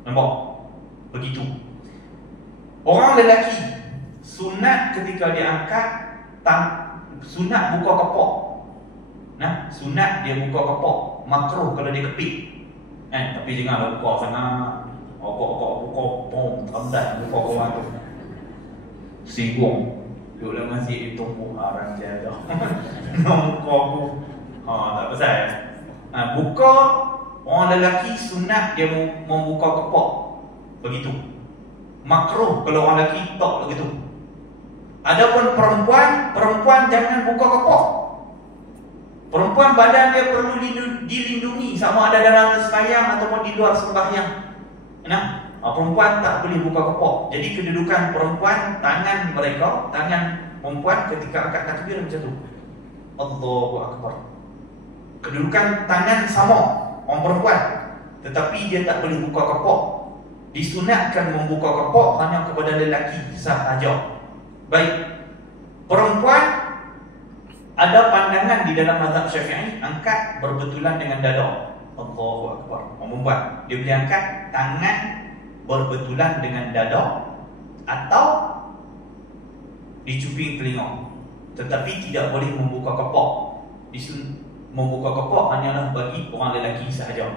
Nampak? Begitu. Orang lelaki sunat ketika dia angkat sunat buka kepak. Sunat dia buka kepak. Makruh kalau dia kepit. Tapi janganlah buka sangat. Buka bom rendah buka kawan tu. Singgung. Duduk dalam masjid ditunggu orang jaga. Nak buka aku. Tak pasal. Buka orang lelaki sunat dia membuka kepak. Begitu. Makruh kalau orang lelaki tak begitu. Adapun perempuan jangan buka kepak. Perempuan badan dia perlu dilindungi sama ada dalam sembahyang ataupun di luar sembahyang. Perempuan tak boleh buka kepak. Jadi kedudukan perempuan, tangan perempuan ketika angkat takbir macam tu. Allahu Akbar. Kedudukan tangan sama orang perempuan, tetapi dia tak boleh buka kepak. Disunatkan membuka kepak hanya kepada lelaki sahaja. Baik. Perempuan ada pandangan di dalam mazhab Syafi'i angkat berbetulan dengan dada. Allahu Akbar. Orang perempuan dia boleh angkat tangan berbetulan dengan dada atau di cuping telinga, tetapi tidak boleh membuka kepak. Membuka kepak hanyalah bagi orang lelaki sahaja.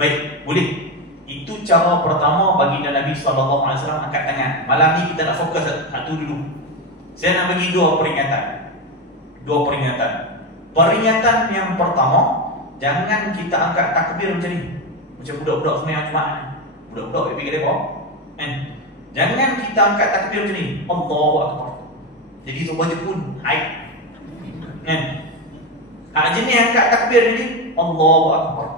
Baik, boleh. Itu cara pertama baginda Nabi SAW angkat tangan. Malam ni kita nak fokus satu dulu. Saya nak bagi dua peringatan. Peringatan yang pertama, jangan kita angkat takbir macam ni, macam budak-budak sembahyang Jumaat. Budak-budak pergi ke depa. Jangan kita angkat takbir macam ni. Allahu Akbar. Jadi semua je pun haid. Jenis angkat takbir ni Allahu Akbar.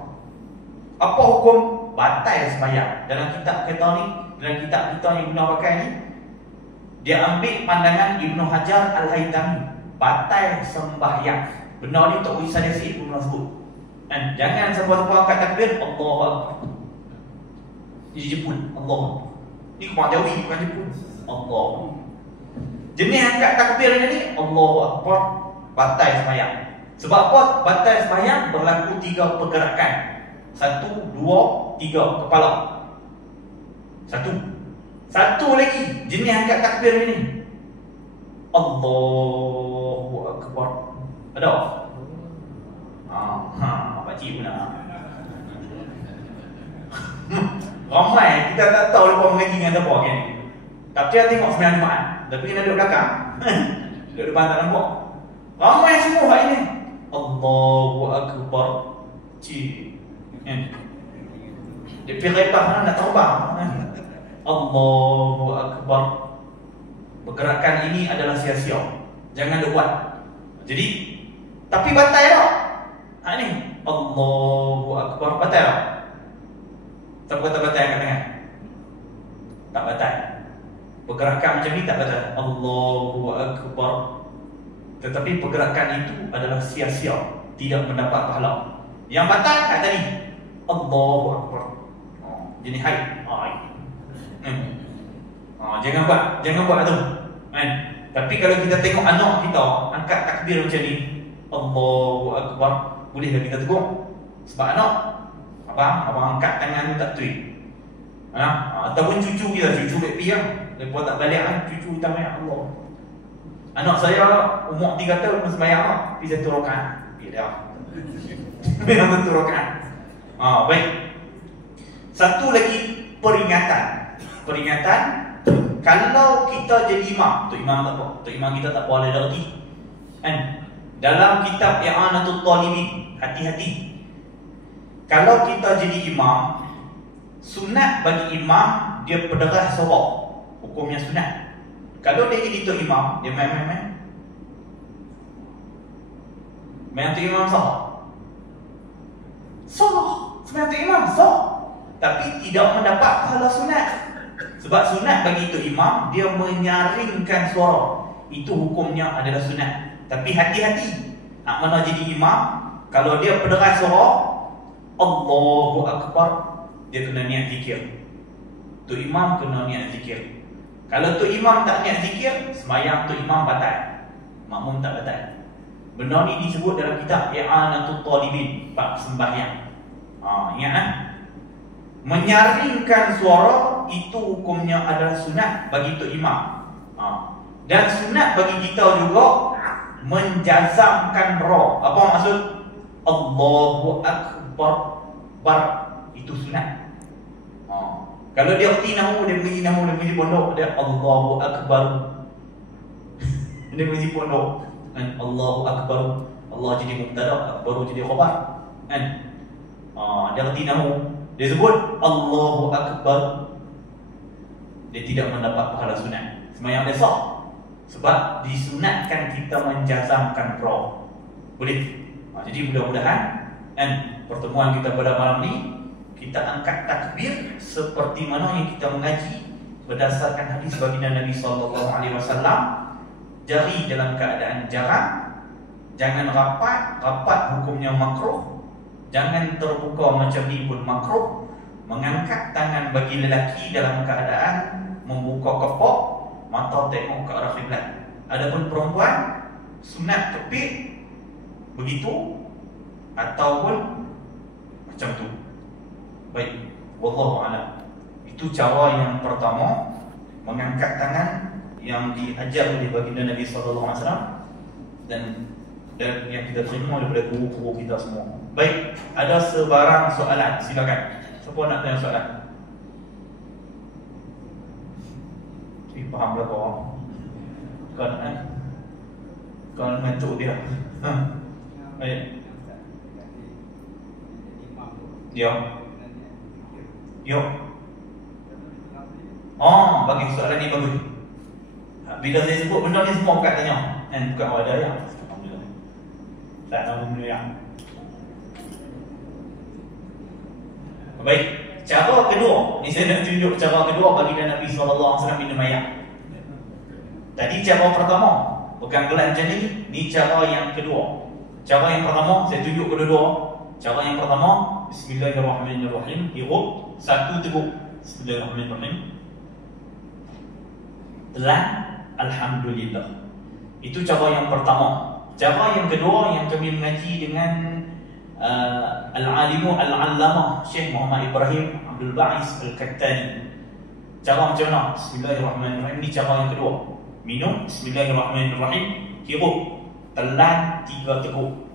Apa hukum? Batal sembahyang. Dalam kitab kita yang guna pakai ni, dia ambil pandangan Ibnu Hajar Al-Haytami, batal sembahyang. Benar ni Tok Isa Yasin pun sebut. Jangan siapa-siapa angkat takbir Allahu Akbar. Ini Jepun, Allah. Ini Kemak Jawi bukan Jepun. Allah. Jenis angkat takbir ni Allahu Akbar, batal sembahyang. Sebab apa? Batal sembahyang berlaku 3 pergerakan. 1, 2, 3 kepala. Satu lagi jenis angkat takbir ni Allahu Akbar. Ada? Pakcik pun nak. Ramai kita tak tahu lepas mengaji dengan siapa kan. Tapi dia tengok sembahyang Jumaat, tapi kena duduk belakang. Duduk depan tak nampak. Ramai semua hari ni Allahu Akbar. Dia pergi repah nak terbang. Allahu Akbar. Pergerakan ini adalah sia-sia. Jangan buat. Jadi tapi batal tak? Ni Allahu Akbar batal tak? Siapa kata batal angkat tangan? Tak batal. Pergerakan macam ni tak batal. Allahu Akbar. Tetapi pergerakan itu adalah sia-sia, tidak mendapat pahala. Yang batal kat tadi Allahu Akbar. Jadi haid. Jangan buat tu. Kan? Tapi kalau kita tengok anak kita angkat takbir macam ni, Allahu Akbar, bolehlah kita tegur. Sebab anak, abang angkat tangan tu tak betul. Ataupun cucu kita, cucu baby lah, lepas tak balik kan, cucu tak banyak Allah. Anak saya umur 3 tahun pun sembahyang lah, pergi 1 rakaat. Ya dah. Memang 1 rakaat. Baik. Satu lagi peringatan. Kalau kita jadi imam, Tok Imam tak apa. Tok Imam kita tak boleh ada reti. Kan? Dalam kitab I'anatul Talibin, hati-hati. Kalau kita jadi imam, sunat bagi imam dia pederah suara. Hukumnya sunat. Kalau dia jadi tok imam, dia main tok imam sah. Sebenarnya tok imam sah, tapi tidak mendapat pahala sunat. Sebab sunat bagi tok imam dia menyaringkan suara. Itu hukumnya adalah sunat. Tapi hati-hati, nak mana jadi imam, kalau dia pederah suara Allahu Akbar, dia kena niat zikir. Tok imam kena niat zikir. Kalau tok imam tak niat zikir, sembahyang tok imam batal, makmum tak batal. Benda ni disebut dalam kitab I'anatul Talibin, bab sembahyang. Ingat menyaringkan suara itu hukumnya adalah sunat bagi tok imam. Dan sunat bagi kita juga menjazamkan ra. Apa maksud? Allahu Akbar, itu sunat. Kalau dia erti nahu, dia mengaji pondok, dia Allahu Akbar. Dia mengaji pondok, kan? Allahu Akbar, Allah jadi mubtada, akbar jadi khabar, kan? Dia erti nahu, dia sebut Allahu Akbar, dia tidak mendapat pahala sunat. Sembahyang dia sah, sebab disunatkan kita menjazamkan ra. Boleh? Jadi mudah-mudahan pertemuan kita pada malam ni kita angkat takbir seperti mana yang kita mengaji berdasarkan hadis baginda Nabi SAW. Jari dalam keadaan jarang, jangan rapat hukumnya makruh, jangan terbuka macam ni pun makruh. Mengangkat tangan bagi lelaki dalam keadaan membuka kepok, mata tengok ke arah kiblat. Adapun perempuan sunat kepit begitu ataupun macam tu. Baik, wallahu a'lam. Itu cara yang pertama, mengangkat tangan yang diajar oleh baginda Nabi sallallahu alaihi wasallam dan yang kita terima daripada guru-guru kita semua. Baik, ada sebarang soalan, silakan. Siapa nak tanya soalan? Faham lah kau. Kau ngantuk dia. Baik. Yo. Bagi soalan ni bagus. Bila saya sebut benda ni semua bukan tanya. Bukan ada yang. Alhamdulillah. Tak alhamdulillah. Baik. Cara kedua, ni saya nak tunjuk cara kedua bagi Nabi SAW minum air. Tadi cara pertama, pegang gelas macam ni cara yang kedua. Cara yang pertama, saya tunjuk kedua-dua. Cara yang pertama, Bismillahirrahmanirrahim. Hirup, satu teguk. Bismillahirrahmanirrahim. Telan, Alhamdulillah. Itu cara yang pertama. Cara yang kedua yang kami mengaji dengan Al-Alimu Al-Allamah Syekh Muhammad Ibrahim Abdul Ba'is Al-Kattani. Cara macam mana? Bismillahirrahmanirrahim. Ini cara yang kedua. Minum, Bismillahirrahmanirrahim. Hirup, telan 3 teguk.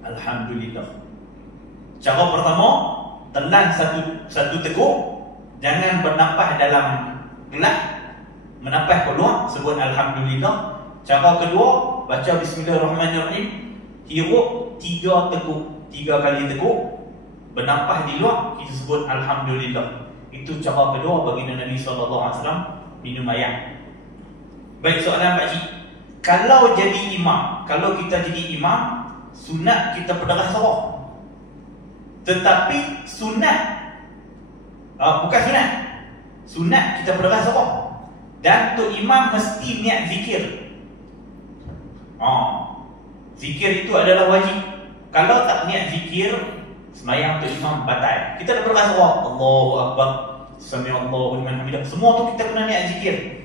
Alhamdulillah. Cara pertama, telan satu teguk, jangan bernafas dalam gelas, menafas keluar, sebut Alhamdulillah. Cara kedua, baca Bismillahirrahmanirrahim, hirup 3 teguk, 3 kali teguk, bernafas di luar, kita sebut Alhamdulillah. Itu cara kedua bagi Nabi SAW minum air. Baik, soalan Pak Cik, kalau jadi imam, kalau kita jadi imam, sunat kita berdarah sorok. Tetapi sunat bukan sunat. Sunat kita berdarah sorok. Dan untuk imam mesti niat zikir. Zikir itu adalah wajib. Kalau tak niat zikir, sembahyang untuk imam batal. Kita dah berdarah sorok, Allahu Akbar, Sami'allahu liman hamidah. Semua tu kita kena niat zikir.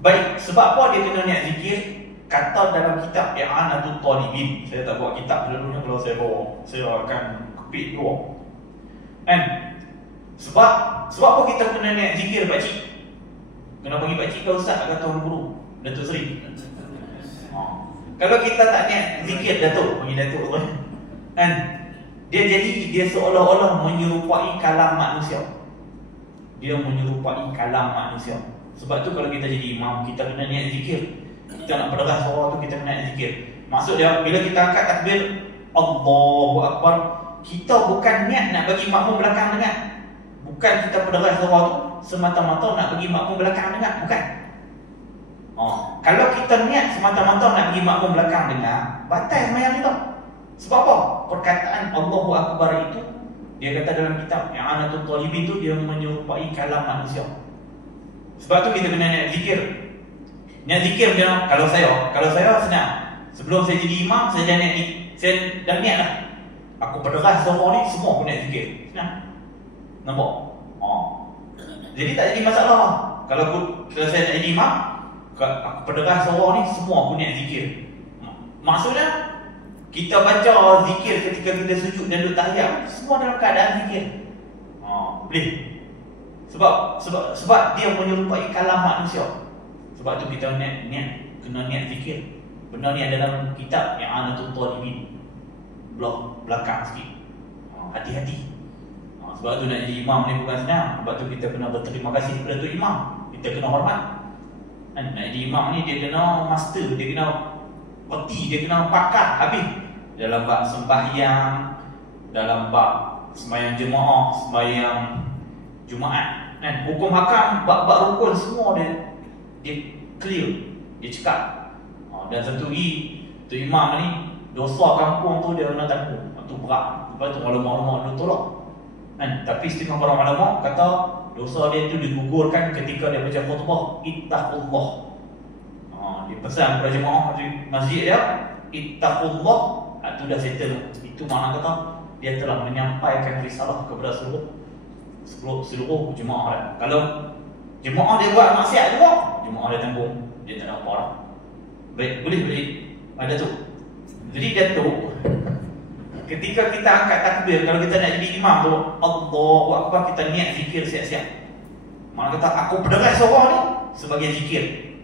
Baik, sebab apa dia kena niat zikir? Kata dalam kitab I'anatul Talibin. Saya tak buat kitab dulunya, kalau saya bawa, saya akan kepit dua. Kan? Sebab apa kita kena niat zikir, pakcik? Kena panggil pakcik ke ustaz atau tuan guru? Datuk Seri. Kalau kita tak niat zikir, Datuk, panggil Datuk tu kan? Dia seolah-olah menyerupai kalam manusia. Dia menyerupai kalam manusia. Sebab tu kalau kita jadi imam, kita kena niat zikir. Kita nak berdarah suara tu, kita kena niat zikir. Maksud dia, bila kita angkat takbir Allahu Akbar, kita bukan niat nak bagi makmum belakang dengar. Bukan kita berdarah suara tu semata-mata nak bagi makmum belakang dengar. Bukan. Kalau kita niat semata-mata nak bagi makmum belakang dengar, batal sembahyang kita. Sebab apa? Perkataan Allahu Akbar itu, dia kata dalam kitab I'anatul Talibin tu, dia menyerupai kalam manusia. Sebab tu kita kena niat zikir. Niat zikir dia, kalau saya senang. Sebelum saya jadi imam, saya dah niat lah. Aku berdarah suara ni, semua aku niat zikir. Senang. Nampak? Jadi tak jadi masalah. Kalau saya tak jadi imam, aku berdarah suara ni, semua aku niat zikir. Maksudnya, kita baca zikir ketika kita sujud dan duduk tahiyat, semua dalam keadaan zikir. Boleh. Sebab dia menyerupai kalam manusia. Sebab tu kita kena niat zikir. Benda ni dalam kitab I'anatul Talibin, blok belakang sikit. Hati-hati. Sebab tu nak jadi imam ni bukan senang. Sebab tu kita kena berterima kasih kepada tu imam. Kita kena hormat. Nak jadi imam ni dia kena master, dia kena peti, dia kena pakar habis dalam bab sembahyang, dalam bab sembahyang jemaah, sembahyang Jumaat, kan? Hukum hakam, bab-bab rukun semua dia clear, dia cekap. Dan satu lagi, tu imam ni, dosa kampung tu dia kena tanggung. Tu berat. Lepas tu ulama-ulama dia tolak, kan? Tapi setengah para ulama kata dosa dia tu digugurkan ketika dia baca khutbah ittaqullah. Dia pesan kepada jemaah di masjid dia, ittaqullah. Itu dah settle. Itu makna kata dia telah menyampaikan risalah kepada seluruh jemaah dia. Kalau jemaah dia buat maksiat juga, jemaah dia tanggung, dia tak ada apa lah. Baik, boleh ada tu. Jadi Datuk, ketika kita angkat takbir, kalau kita nak jadi imam tu, Allahu Akbar, kita niat zikir siap-siap. Mana kata aku berdarah suara ni sebagai zikir.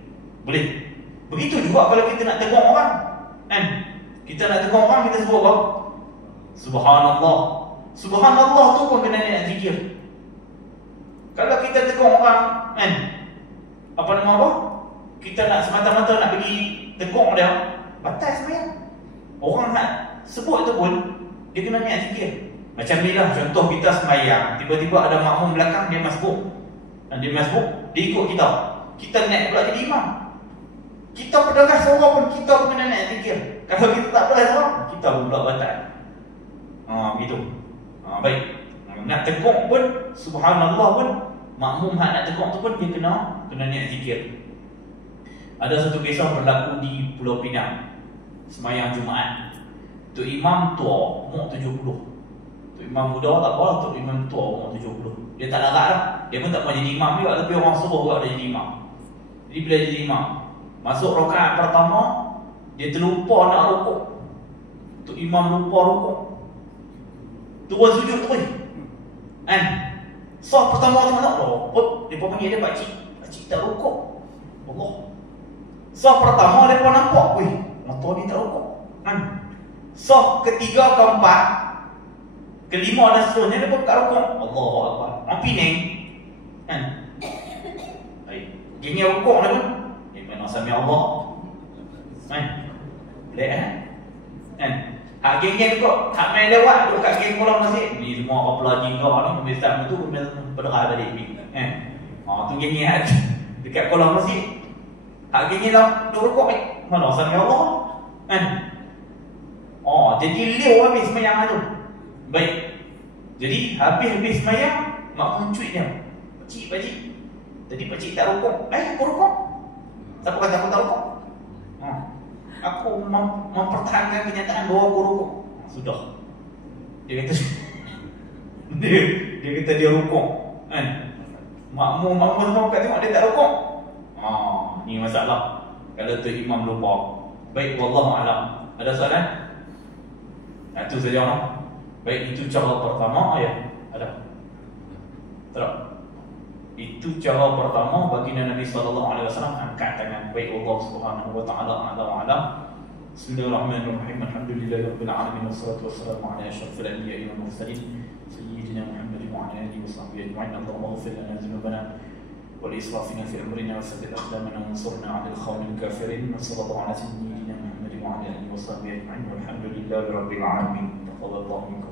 Boleh. Begitu juga kalau kita nak tegur orang, kan? Kita nak tegur orang, kita sebut apa? Subhanallah. Subhanallah tu pun kena niat zikir. Kalau kita tegur orang, kan? Apa nama apa? Kita nak semata-mata nak pergi tegur dia, batal sembahyang. Orang nak sebut tu pun dia kena niat zikir. Macam ni lah contoh kita sembahyang, tiba-tiba ada makmum belakang dia masbuk. Dan dia masbuk, dia ikut kita. Kita niat pula jadi imam. Kita berdarah suara pun kita pun kena niat zikir. Kalau kita tak berdarah suara, kita pun pula batal. Begitu. Baik. Nak tegur pun, subhanallah pun, makmum hak nak tegur tu pun dia kena niat zikir. Ada satu kisah berlaku di Pulau Pinang, sembahyang Jumaat. Tu imam tua, umur 70. Tu imam muda tak apa, tu imam tua umur 70. Dia tak larat lah. Dia pun tak mau jadi imam juga, tapi orang suruh juga dia jadi imam. Jadi bila jadi imam, masuk rakaat pertama, dia terlupa nak rukuk. Tu imam lupa rukuk, turun sujud terus. Kan? So pertama tu nak rukuk, dia panggil dia pakcik tak rukuk. Allah. So pertama dia pun nampak, weh, motor ni tak rukuk. Kan? So ketiga, keempat, kelima dan seterusnya dia pun tak rukuk. Allahu Akbar. Orang Penang, kan? Baik. Gini rukuk dia pun, dia main sami Allah. Kan? Boleh kan? Kan? Hak geng-geng kau, hak main lewat duduk kat geng kolam masjid. Ni semua orang pelajin kau ni, pembesar tu berderah balik ni. Kan? Tu geng-geng dekat kolam masjid. Hak geng-geng lah duduk rukuk ni. Mana sami Allah? Kan? Jadi liu habis semayang tu. Baik. Jadi habis semayang, makmum cuit dia. Pakcik. Tadi pakcik tak rukuk. Aku rukuk. Siapa kata aku tak rukuk? Aku mempertahankan kenyataan bahawa aku rukuk. Sudah. Dia kata dia kata dia rukuk. Kan? Makmum semua kat tengok dia tak rukuk. Ni masalah. Kalau tu imam lupa. Baik, wallahu a'lam. Ada soalan? Itu saja orang. Baik, itu cara pertama ya. Ada. Terus. Itu cara pertama baginda Nabi sallallahu alaihi wasallam angkat tangan. Baik, Allah Subhanahu wa taala a'lam. Bismillahirrahmanirrahim. Alhamdulillahirabbil alamin wassalatu wassalamu ala asyrafil anbiya'i wal mursalin sayyidina Muhammadin wa ala alihi washabbihi ajma'in. Allahumma ighfir lana dhunubana wal israfina fi amrina wa saddid aqdamana wansurna 'alal qawmil kafirin. Sallallahu ala sayyidina Muhammadin wa ala alihi washabbihi ajma'in. Walhamdulillahirabbil alamin. Taqabbalallahu minkum.